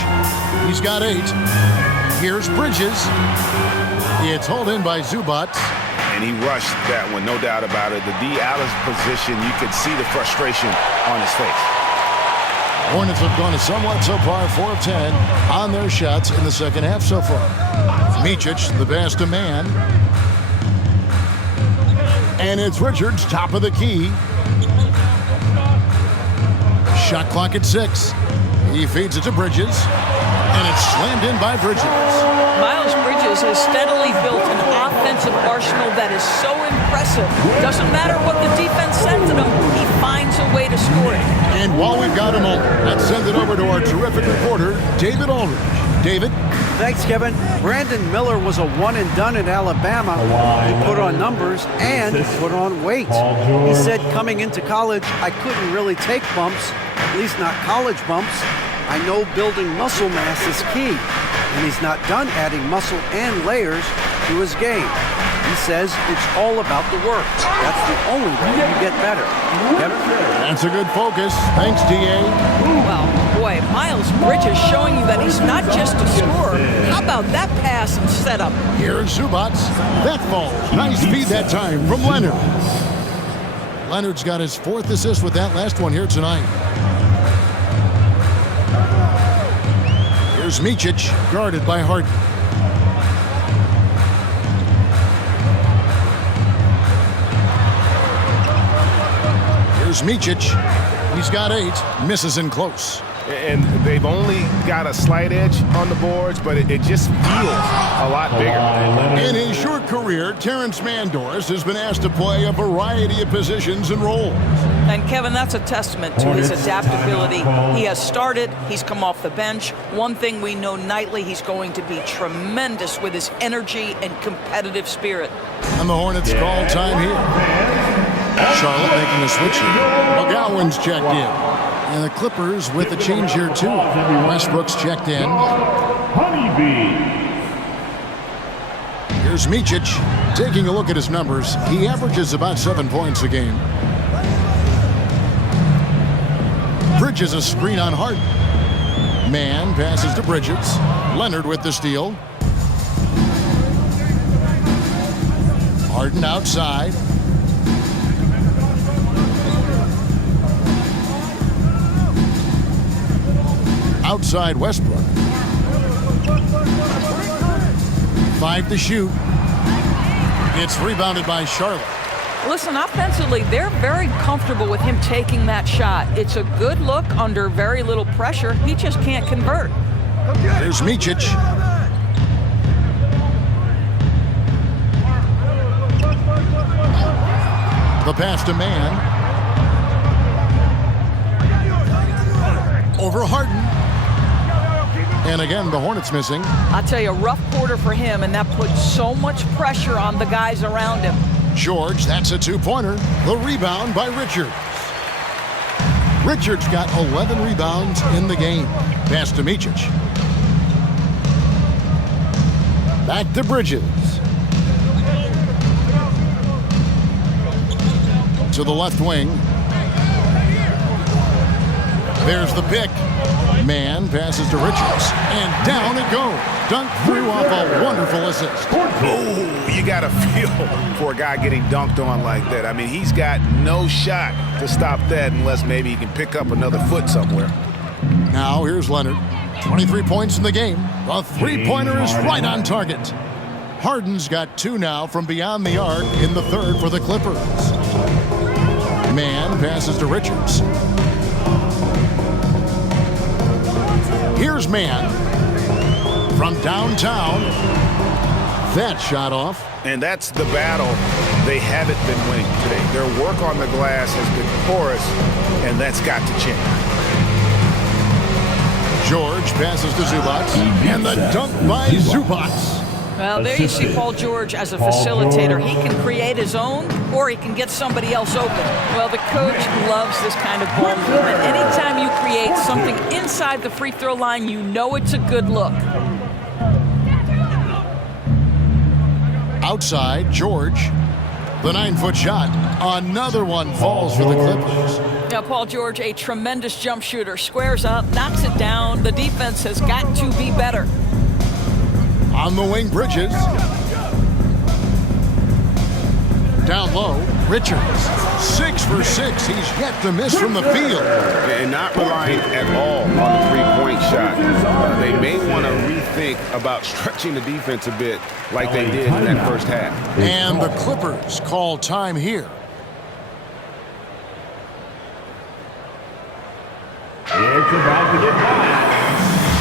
He's got 8. Here's Bridges. It's hauled in by Zubac. And he rushed that one, no doubt about it. The D. Allen's position, you could see the frustration on his face. Hornets have gone somewhat so far, 4 of 10 on their shots in the second half so far. Micic, the best of man. And it's Richards, top of the key. Shot clock at 6. He feeds it to Bridges, and it's slammed in by Bridges. Miles Bridges has steadily built an offensive arsenal that is so impressive. Doesn't matter what the defense sends at him, he finds a way to score it. And while we've got him on, let's send it over to our terrific reporter, David Aldridge. David? Thanks, Kevin. Brandon Miller was a one-and-done at Alabama. He put on numbers and put on weight. He said coming into college, I couldn't really take bumps, at least not college bumps. I know building muscle mass is key, and he's not done adding muscle and layers to his game. He says it's all about the work. That's the only way you get better. Kevin? That's a good focus. Thanks, D.A. Well, boy, Miles Bridges showing you that he's not just a scorer. How about that pass and setup? Here's Zubac. That falls. Nice feed that time from Leonard. Leonard's got his 4th assist with that last one here tonight. Here's Micic, guarded by Harden. Here's Micic. He's got 8. Misses in close. And they've only got a slight edge on the boards, but it just feels a lot bigger. In his short career, Terrence Mandors has been asked to play a variety of positions and roles. And Kevin, that's a testament to his adaptability. He has started, he's come off the bench. One thing we know nightly, he's going to be tremendous with his energy and competitive spirit. And the Hornets call time here. Charlotte making a switch here. McGowan's checked in. And the Clippers with a change here too. Westbrook's checked in. Here's Micic. Taking a look at his numbers, he averages about 7 points a game. Bridges a screen on Harden. Man passes to Bridges. Leonard with the steal. Harden outside. Outside Westbrook. 5 to shoot. It's rebounded by Charlotte. Listen, offensively, they're very comfortable with him taking that shot. It's a good look under very little pressure. He just can't convert. Here's Micic. The pass to man. Over Harden. And again, the Hornets missing. I'll tell you, a rough quarter for him, and that puts so much pressure on the guys around him. George, that's a 2-pointer. The rebound by Richards. Richards got 11 rebounds in the game. Pass to Micic. Back to Bridges. To the left wing. There's the pick. Man passes to Richards, and down it goes. Dunk through off a wonderful assist. Oh, you got to feel for a guy getting dunked on like that. I mean, he's got no shot to stop that unless maybe he can pick up another foot somewhere. Now here's Leonard. 23 points in the game. The three-pointer is right on target. Harden's got 2 now from beyond the arc in the third for the Clippers. Man passes to Richards. Here's Man from downtown. That shot off. And that's the battle they haven't been winning today. Their work on the glass has been porous, and that's got to change. George passes to Zubac, and the dunk by Zubac. Well, there you see Paul George as a facilitator. He can create his own, or he can get somebody else open. Well, the coach loves this kind of ball movement. Anytime you create something inside the free throw line, you know it's a good look. Outside, George. The 9-foot shot. Another one falls for the Clippers. Now, Paul George, a tremendous jump shooter. Squares up, knocks it down. The defense has got to be better. On the wing, Bridges. Down low, Richards. 6 for 6. He's yet to miss from the field. And not relying at all on the three-point shot. They may want to rethink about stretching the defense a bit like they did in that first half. And the Clippers call time here. It's about to get high.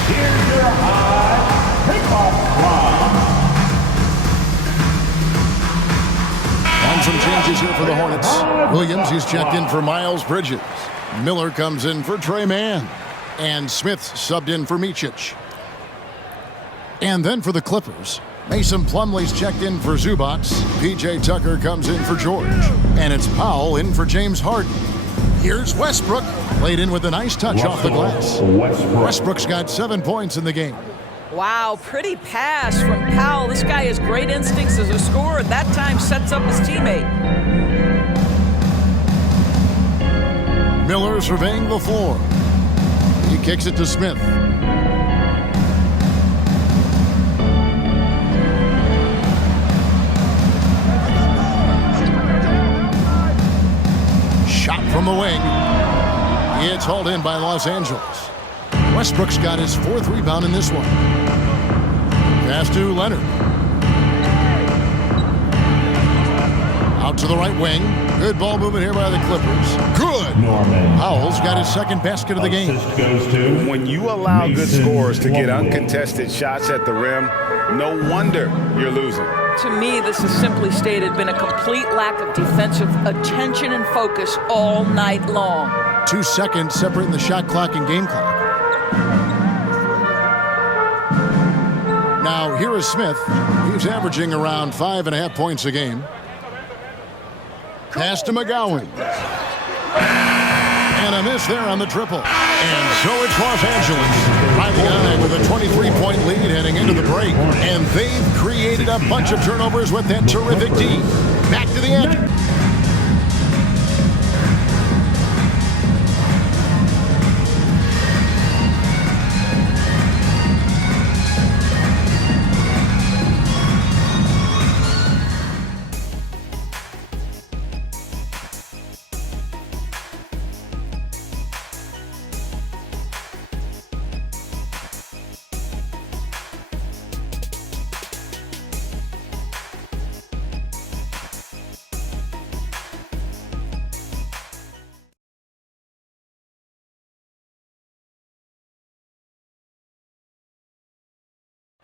Here's your high pickoff line. And some changes here for the Hornets. Williams, he's checked in for Miles Bridges. Miller comes in for Trey Mann. And Smith subbed in for Micic. And then for the Clippers, Mason Plumlee's checked in for Zubac. P.J. Tucker comes in for George. And it's Powell in for James Harden. Here's Westbrook, laid in with a nice touch off the glass. Westbrook's got 7 points in the game. Wow, pretty pass from Powell. This guy has great instincts as a scorer. That time sets up his teammate. Miller surveying the floor. He kicks it to Smith. Shot from the wing. It's hauled in by Los Angeles. Westbrook's got his 4th rebound in this one. Pass to Leonard. Out to the right wing. Good ball movement here by the Clippers. Good. Powell's got his 2nd basket of the game. When you allow good scorers to get uncontested shots at the rim, no wonder you're losing. To me, this has simply stated been a complete lack of defensive attention and focus all night long. 2 seconds separating the shot clock and game clock. Now, here is Smith. He's averaging around 5.5 points a game. Pass to McGowan. And a miss there on the triple. And so it's Los Angeles driving on with a 23-point lead heading into the break. And they've created a bunch of turnovers with that terrific D. Back to the edge.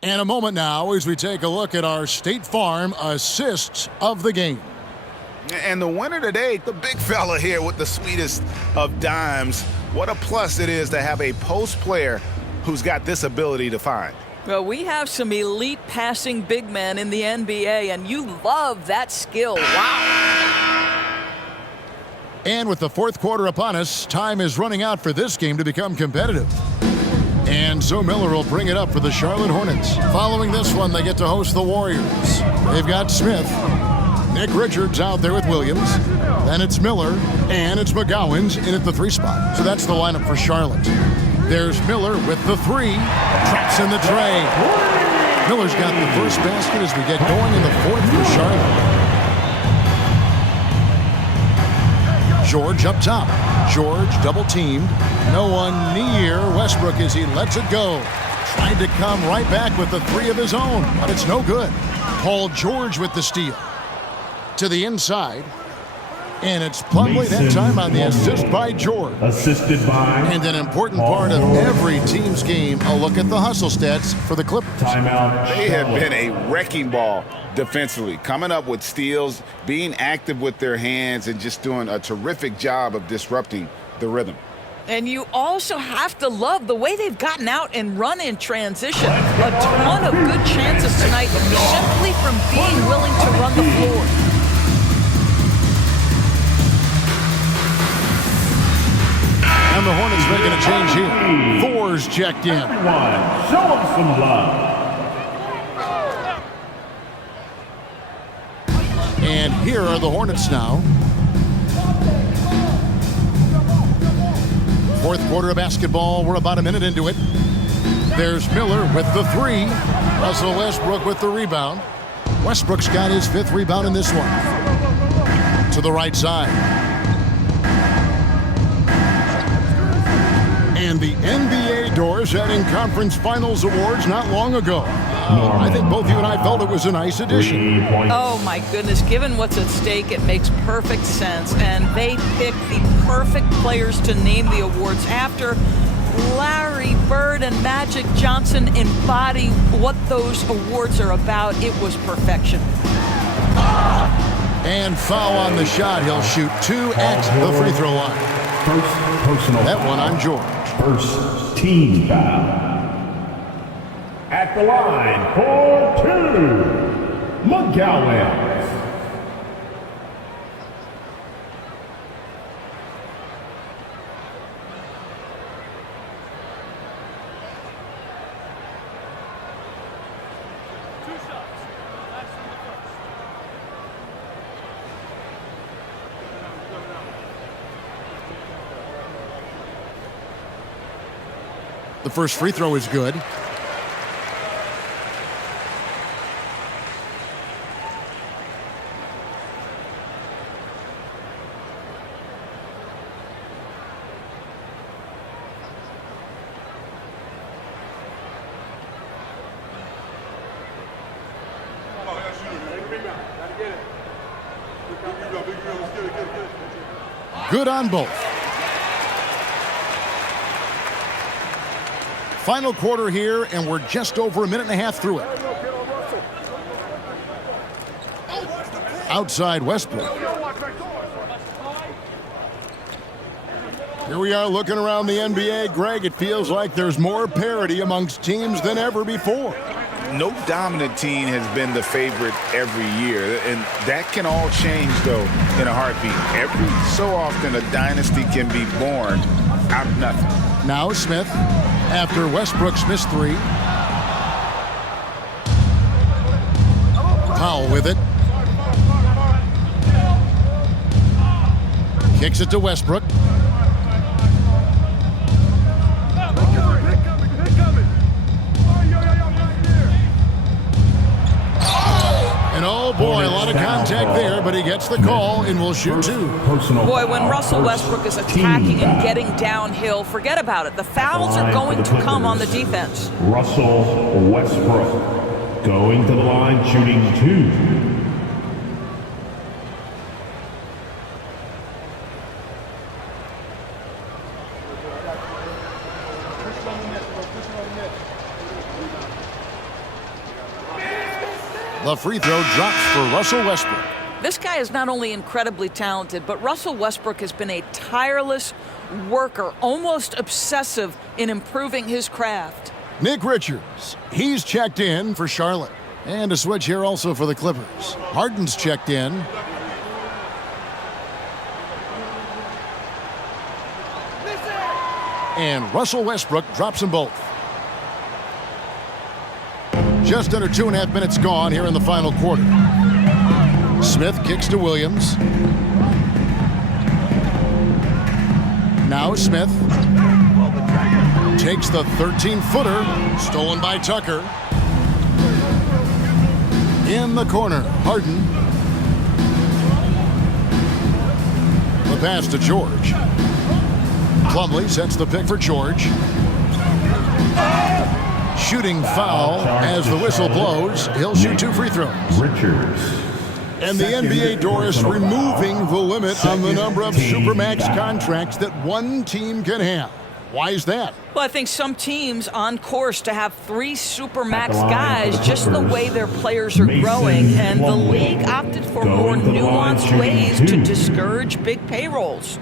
And a moment now as we take a look at our State Farm assists of the game. And the winner today, the big fella here with the sweetest of dimes. What a plus it is to have a post player who's got this ability to find. Well, we have some elite passing big men in the NBA, and you love that skill. Wow. And with the 4th quarter upon us, time is running out for this game to become competitive. And so Miller will bring it up for the Charlotte Hornets. Following this one, they get to host the Warriors. They've got Smith. Nick Richards out there with Williams. Then it's Miller, and it's McGowan's in at the 3 spot. So that's the lineup for Charlotte. There's Miller with the three. Traps in the tray. Miller's got the first basket as we get going in the fourth for Charlotte. George up top. George double-teamed. No one near Westbrook as he lets it go. Tried to come right back with the three of his own, but it's no good. Paul George with the steal. To the inside. And it's Plumlee that time on the assist by George. Assisted by. And an important part of every team's game, a look at the hustle stats for the Clippers. Timeout. They have been a wrecking ball defensively, coming up with steals, being active with their hands, and just doing a terrific job of disrupting the rhythm. And you also have to love the way they've gotten out and run in transition. A ton of good chances tonight simply from being willing to run the floor. And the Hornets making a change here. Thor's checked in. Everyone, show them some love. And here are the Hornets now. Fourth quarter of basketball. We're about a minute into it. There's Miller with the three. Russell Westbrook with the rebound. Westbrook's got his fifth rebound in this one. To the right side. And the NBA doors heading conference finals awards not long ago. I think both you and I felt it was a nice addition. Oh my goodness, given what's at stake, it makes perfect sense. And they picked the perfect players to name the awards after. Larry Bird and Magic Johnson embody what those awards are about. It was perfection. And foul on the shot. He'll shoot 2 at the free throw line. First personal. That one on George. First team foul. At the line for 2, McGowan. The first free throw is good. Good on both. Final quarter here, and we're just over a minute and a half through it. Outside Westbrook. Here we are looking around the NBA. Greg, it feels like there's more parity amongst teams than ever before. No dominant team has been the favorite every year, and that can all change, though, in a heartbeat. Every so often, a dynasty can be born out of nothing. Now Smith, after Westbrook's missed three. Powell with it. Kicks it to Westbrook. And oh boy, a lot of contact there, but he gets the call and will shoot 2. Boy, when Russell Westbrook is attacking and getting downhill, forget about it. The fouls are going to come on the defense. Russell Westbrook going to the line, shooting 2. The free throw drops for Russell Westbrook. This guy is not only incredibly talented, but Russell Westbrook has been a tireless worker, almost obsessive in improving his craft. Nick Richards, he's checked in for Charlotte. And a switch here also for the Clippers. Harden's checked in. And Russell Westbrook drops them both. Just under 2.5 minutes gone here in the final quarter. Smith kicks to Williams. Now Smith. Takes the 13-footer, stolen by Tucker. In the corner, Harden. The pass to George. Plumlee sets the pick for George. Shooting foul as the whistle blows. He'll shoot 2 free throws. Richards. And the NBA, Doris, removing the limit on the number of Supermax contracts that one team can have. Why is that? Well, I think some teams on course to have 3 Supermax guys, just the way their players are growing, and the league opted for more nuanced ways to discourage big payrolls.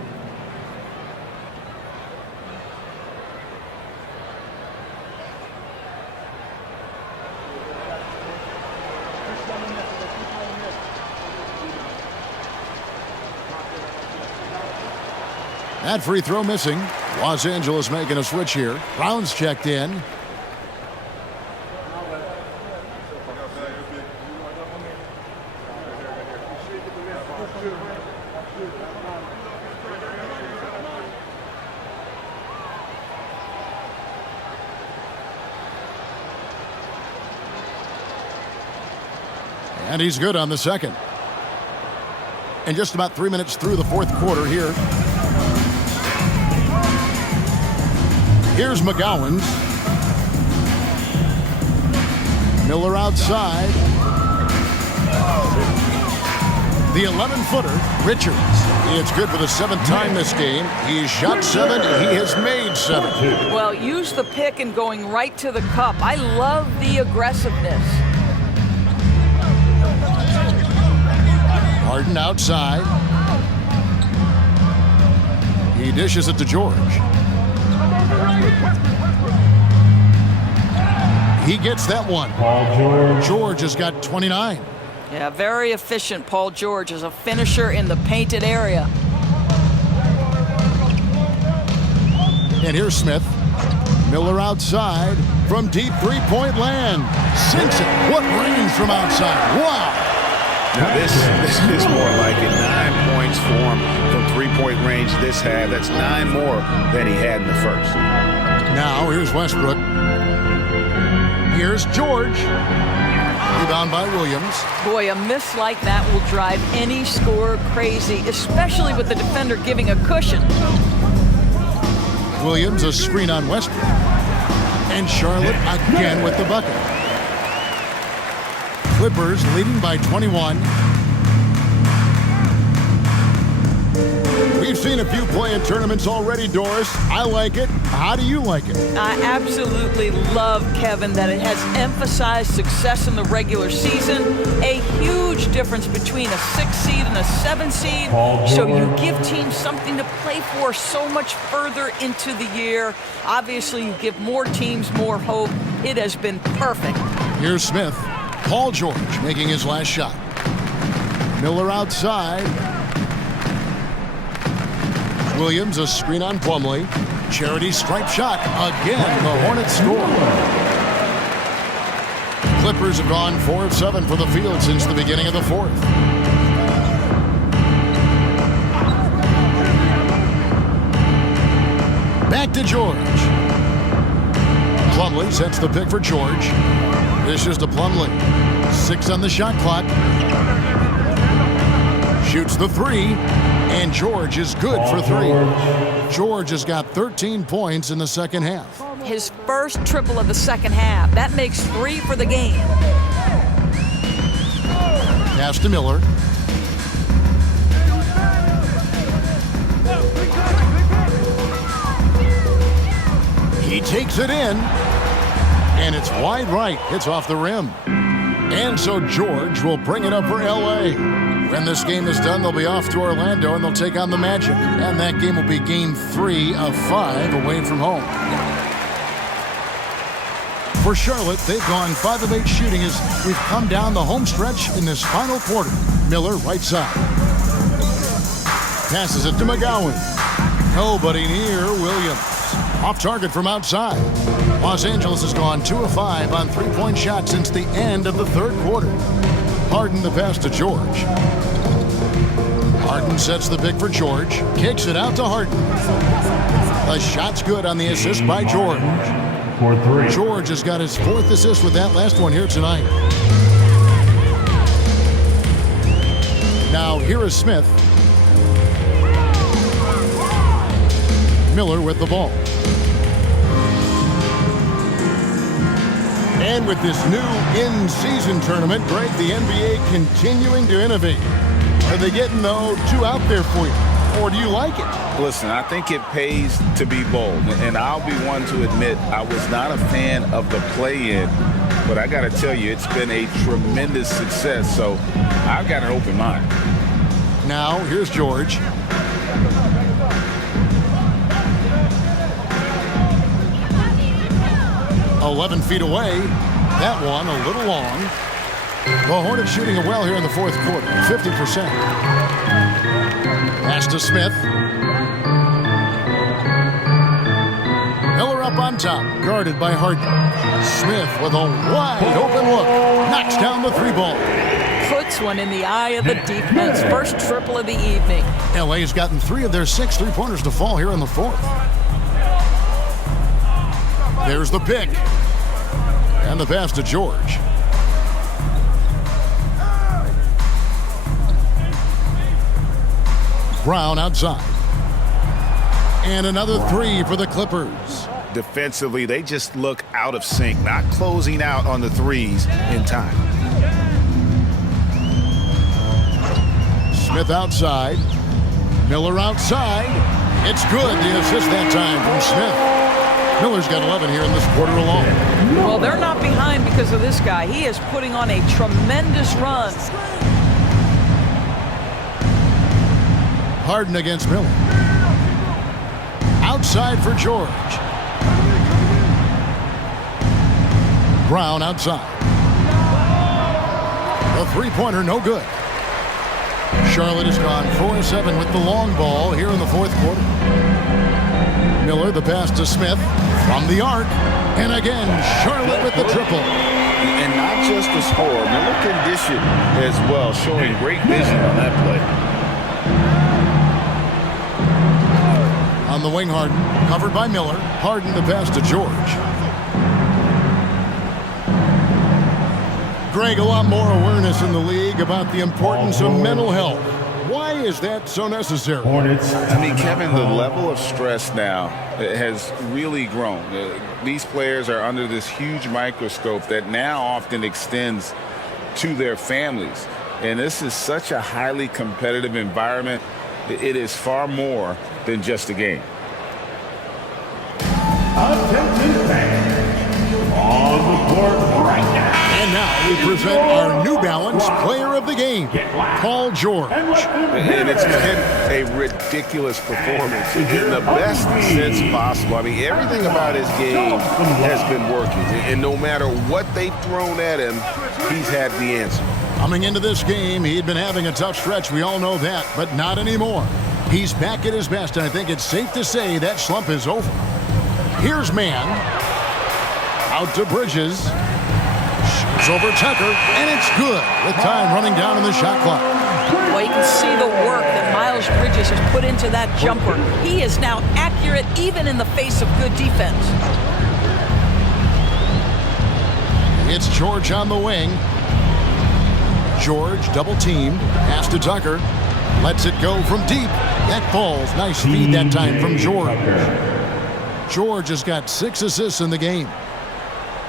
That free throw missing. Los Angeles making a switch here. Brown's checked in. And he's good on the second. And just about 3 minutes through the fourth quarter here. Here's McGowan's. Miller outside. The 11-footer, Richards. It's good for the 7th time this game. He's shot 7. He has made 7. Well, use the pick and going right to the cup. I love the aggressiveness. Harden outside. He dishes it to George. He gets that one. George has got 29. Yeah, very efficient, Paul George, as a finisher in the painted area. And here's Smith. Miller outside from deep three-point land. Sinks it. What range from outside. Wow. Now this is more like it. 9 points for him from three-point range this half. That's 9 more than he had in the first. Now here's Westbrook. Here's George. Rebound by Williams. Boy, a miss like that will drive any scorer crazy, especially with the defender giving a cushion. Williams a screen on Westbrook. And Charlotte again with the bucket. Clippers leading by 21. We've seen a few play in tournaments already, Doris. I like it. How do you like it? I absolutely love, Kevin, that it has emphasized success in the regular season. A huge difference between a 6 seed and a 7 seed. So you give teams something to play for so much further into the year. Obviously, you give more teams more hope. It has been perfect. Here's Smith. Paul George making his last shot. Miller outside. Williams a screen on Plumlee. Charity stripe shot. Again, the Hornets score. Clippers have gone 4 of 7 for the field since the beginning of the fourth. Back to George. Plumlee sets the pick for George. Dishes to Plumlee. 6 on the shot clock. Shoots the 3. And George is good for 3. George has got 13 points in the second half. His first triple of the second half. That makes 3 for the game. Pass to Miller. He takes it in. And it's wide right. Hits off the rim. And so George will bring it up for L.A. When this game is done, they'll be off to Orlando, and they'll take on the Magic. And that game will be game 3 of 5 away from home. For Charlotte, they've gone 5 of 8 shooting as we've come down the home stretch in this final quarter. Miller, right side. Passes it to McGowan. Nobody near Williams. Off target from outside. Los Angeles has gone 2 of 5 on three-point shots since the end of the third quarter. Harden the pass to George. Harden sets the pick for George. Kicks it out to Harden. The shot's good on the assist by George. For 3. George has got his 4th assist with that last one here tonight. Now here is Smith. Miller with the ball. And with this new in-season tournament, Greg, the NBA continuing to innovate. Are they getting, though, too out there for you? Or do you like it? Listen, I think it pays to be bold. And I'll be one to admit I was not a fan of the play-in. But I got to tell you, it's been a tremendous success. So I've got an open mind. Now, here's George. "11 feet away." That one a little long. The Hornets shooting it well here in the 4th quarter, 50%. Pass to Smith. Miller up on top, guarded by Harden. Smith with a wide open look. Knocks down the 3-ball. Puts one in the eye of the defense. First triple of the evening. LA's gotten 3 of their 6 3-pointers to fall here in the 4th. There's the pick. And the pass to George. Brown outside. And another 3 for the Clippers. Defensively, they just look out of sync, not closing out on the threes in time. Smith outside. Miller outside. It's good. The assist that time from Smith. Miller's got 11 here in this quarter alone. Well, they're not behind because of this guy. He is putting on a tremendous run. Harden against Miller. Outside for George. Brown outside. The 3-pointer no good. Charlotte has gone 4-7 with the long ball here in the 4th quarter. Miller, the pass to Smith from the arc. And again, Charlotte with the triple. And not just the score, Miller can dish it as well, showing great vision on that play. On the wing, Harden, covered by Miller. Harden, the pass to George. Greg, a lot more awareness in the league about the importance of mental health. Why is that so necessary? Hornets. I mean, Kevin, the level of stress now has really grown. These players are under this huge microscope that now often extends to their families. And this is such a highly competitive environment. It is far more than just a game. Attention fans. On the court right now. And now we present our New Balance Player of the Game, Paul George. And it's been a ridiculous performance in the best sense possible. I mean, everything about his game has been working. And no matter what they've thrown at him, he's had the answer. Coming into this game, he'd been having a tough stretch. We all know that, but not anymore. He's back at his best, and I think it's safe to say that slump is over. Here's Mann. Out to Bridges. Shoots over Tucker, and it's good with time running down in the shot clock. Well, you can see the work that Miles Bridges has put into that jumper. He is now accurate even in the face of good defense. It's George on the wing. George double teamed. Pass to Tucker. Lets it go from deep. That falls. Nice feed that time from George. George has got 6 assists in the game.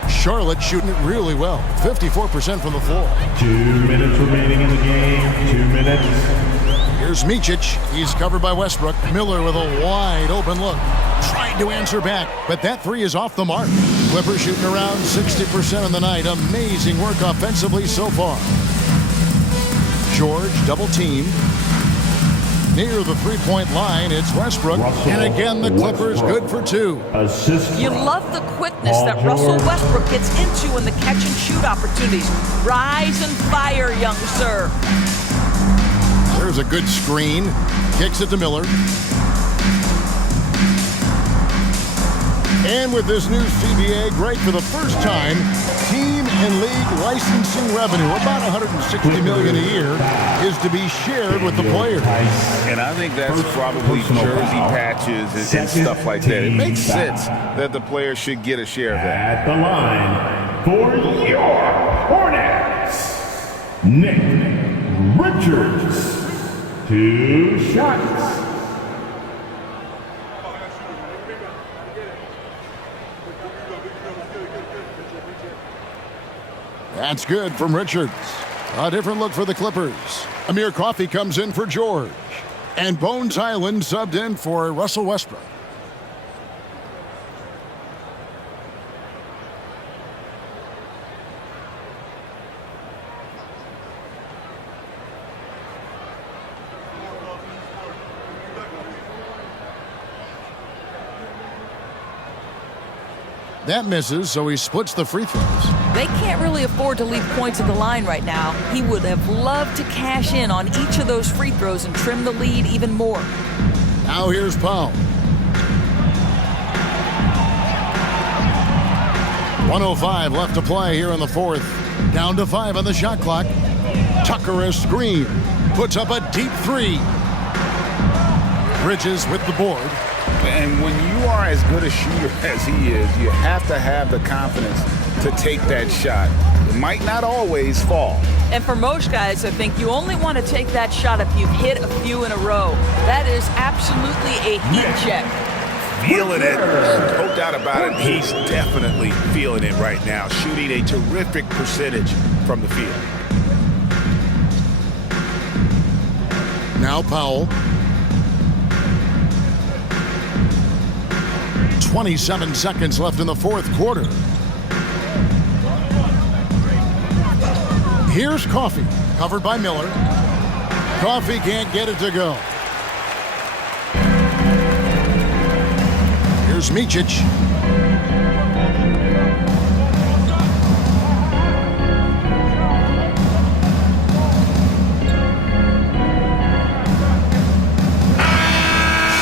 Charlotte shooting it really well. 54% from the floor. 2 minutes remaining in the game. 2 minutes. Here's Micic. He's covered by Westbrook. Miller with a wide open look. Trying to answer back, but that 3 is off the mark. Clippers shooting around 60% on the night. Amazing work offensively so far. George double teamed. Near the 3-point line, it's Westbrook. And again, the Clippers good for 2. Assist. You love the quickness that Russell Westbrook gets into in the catch-and-shoot opportunities. Rise and fire, young sir. There's a good screen. Kicks it to Miller. And with this new CBA, Greg, for the first time, team and league licensing revenue, about $160 million a year, is to be shared with the players. And I think that's probably jersey patches and stuff like that. It makes sense that the players should get a share of that. At the line for your Hornets, Nick Richards. 2 shots. That's good from Richards. A different look for the Clippers. Amir Coffey comes in for George. And Bones Island subbed in for Russell Westbrook. That misses, so he splits the free throws. They can't really afford to leave points at the line right now. He would have loved to cash in on each of those free throws and trim the lead even more. Now here's Powell. 1:05 left to play here in the fourth. Down to 5 on the shot clock. Tucker a screen. Puts up a deep three. Bridges with the board. And when you are as good a shooter as he is, you have to have the confidence to take that shot. It might not always fall. And for most guys, I think you only want to take that shot if you've hit a few in a row. That is absolutely a heat check. Feeling it. No doubt about it. He's definitely feeling it right now. Shooting a terrific percentage from the field. Now Powell. 27 seconds left in the fourth quarter. Here's Coffey, covered by Miller. Coffey can't get it to go. Here's Micic.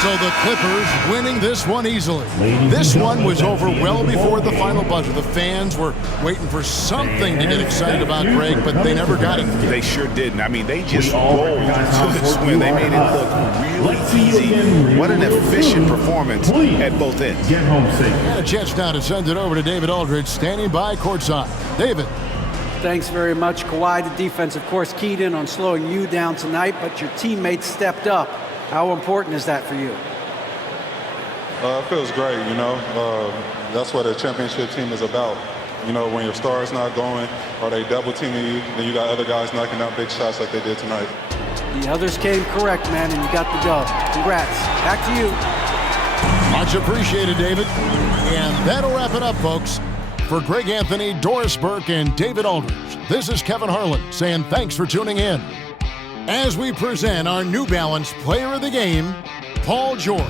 So the Clippers winning this one easily. This one was over well before the final buzzer. The fans were waiting for something to get excited about, Greg, but they never got it. They sure didn't. I mean, they just rolled to this win. They made it look really easy. What an efficient performance at both ends. And a chance now to send it over to David Aldridge, standing by courtside. David. Thanks very much, Kawhi. The defense, of course, keyed in on slowing you down tonight, but your teammates stepped up. How important is that for you? It feels great, you know. That's what a championship team is about. You know, when your star's not going or they double teaming you, then you got other guys knocking out big shots like they did tonight. The others came correct, man, and you got the dub. Congrats. Back to you. Much appreciated, David. And that'll wrap it up, folks. For Greg Anthony, Doris Burke, and David Aldridge, this is Kevin Harlan saying thanks for tuning in. As we present our New Balance Player of the Game, Paul George.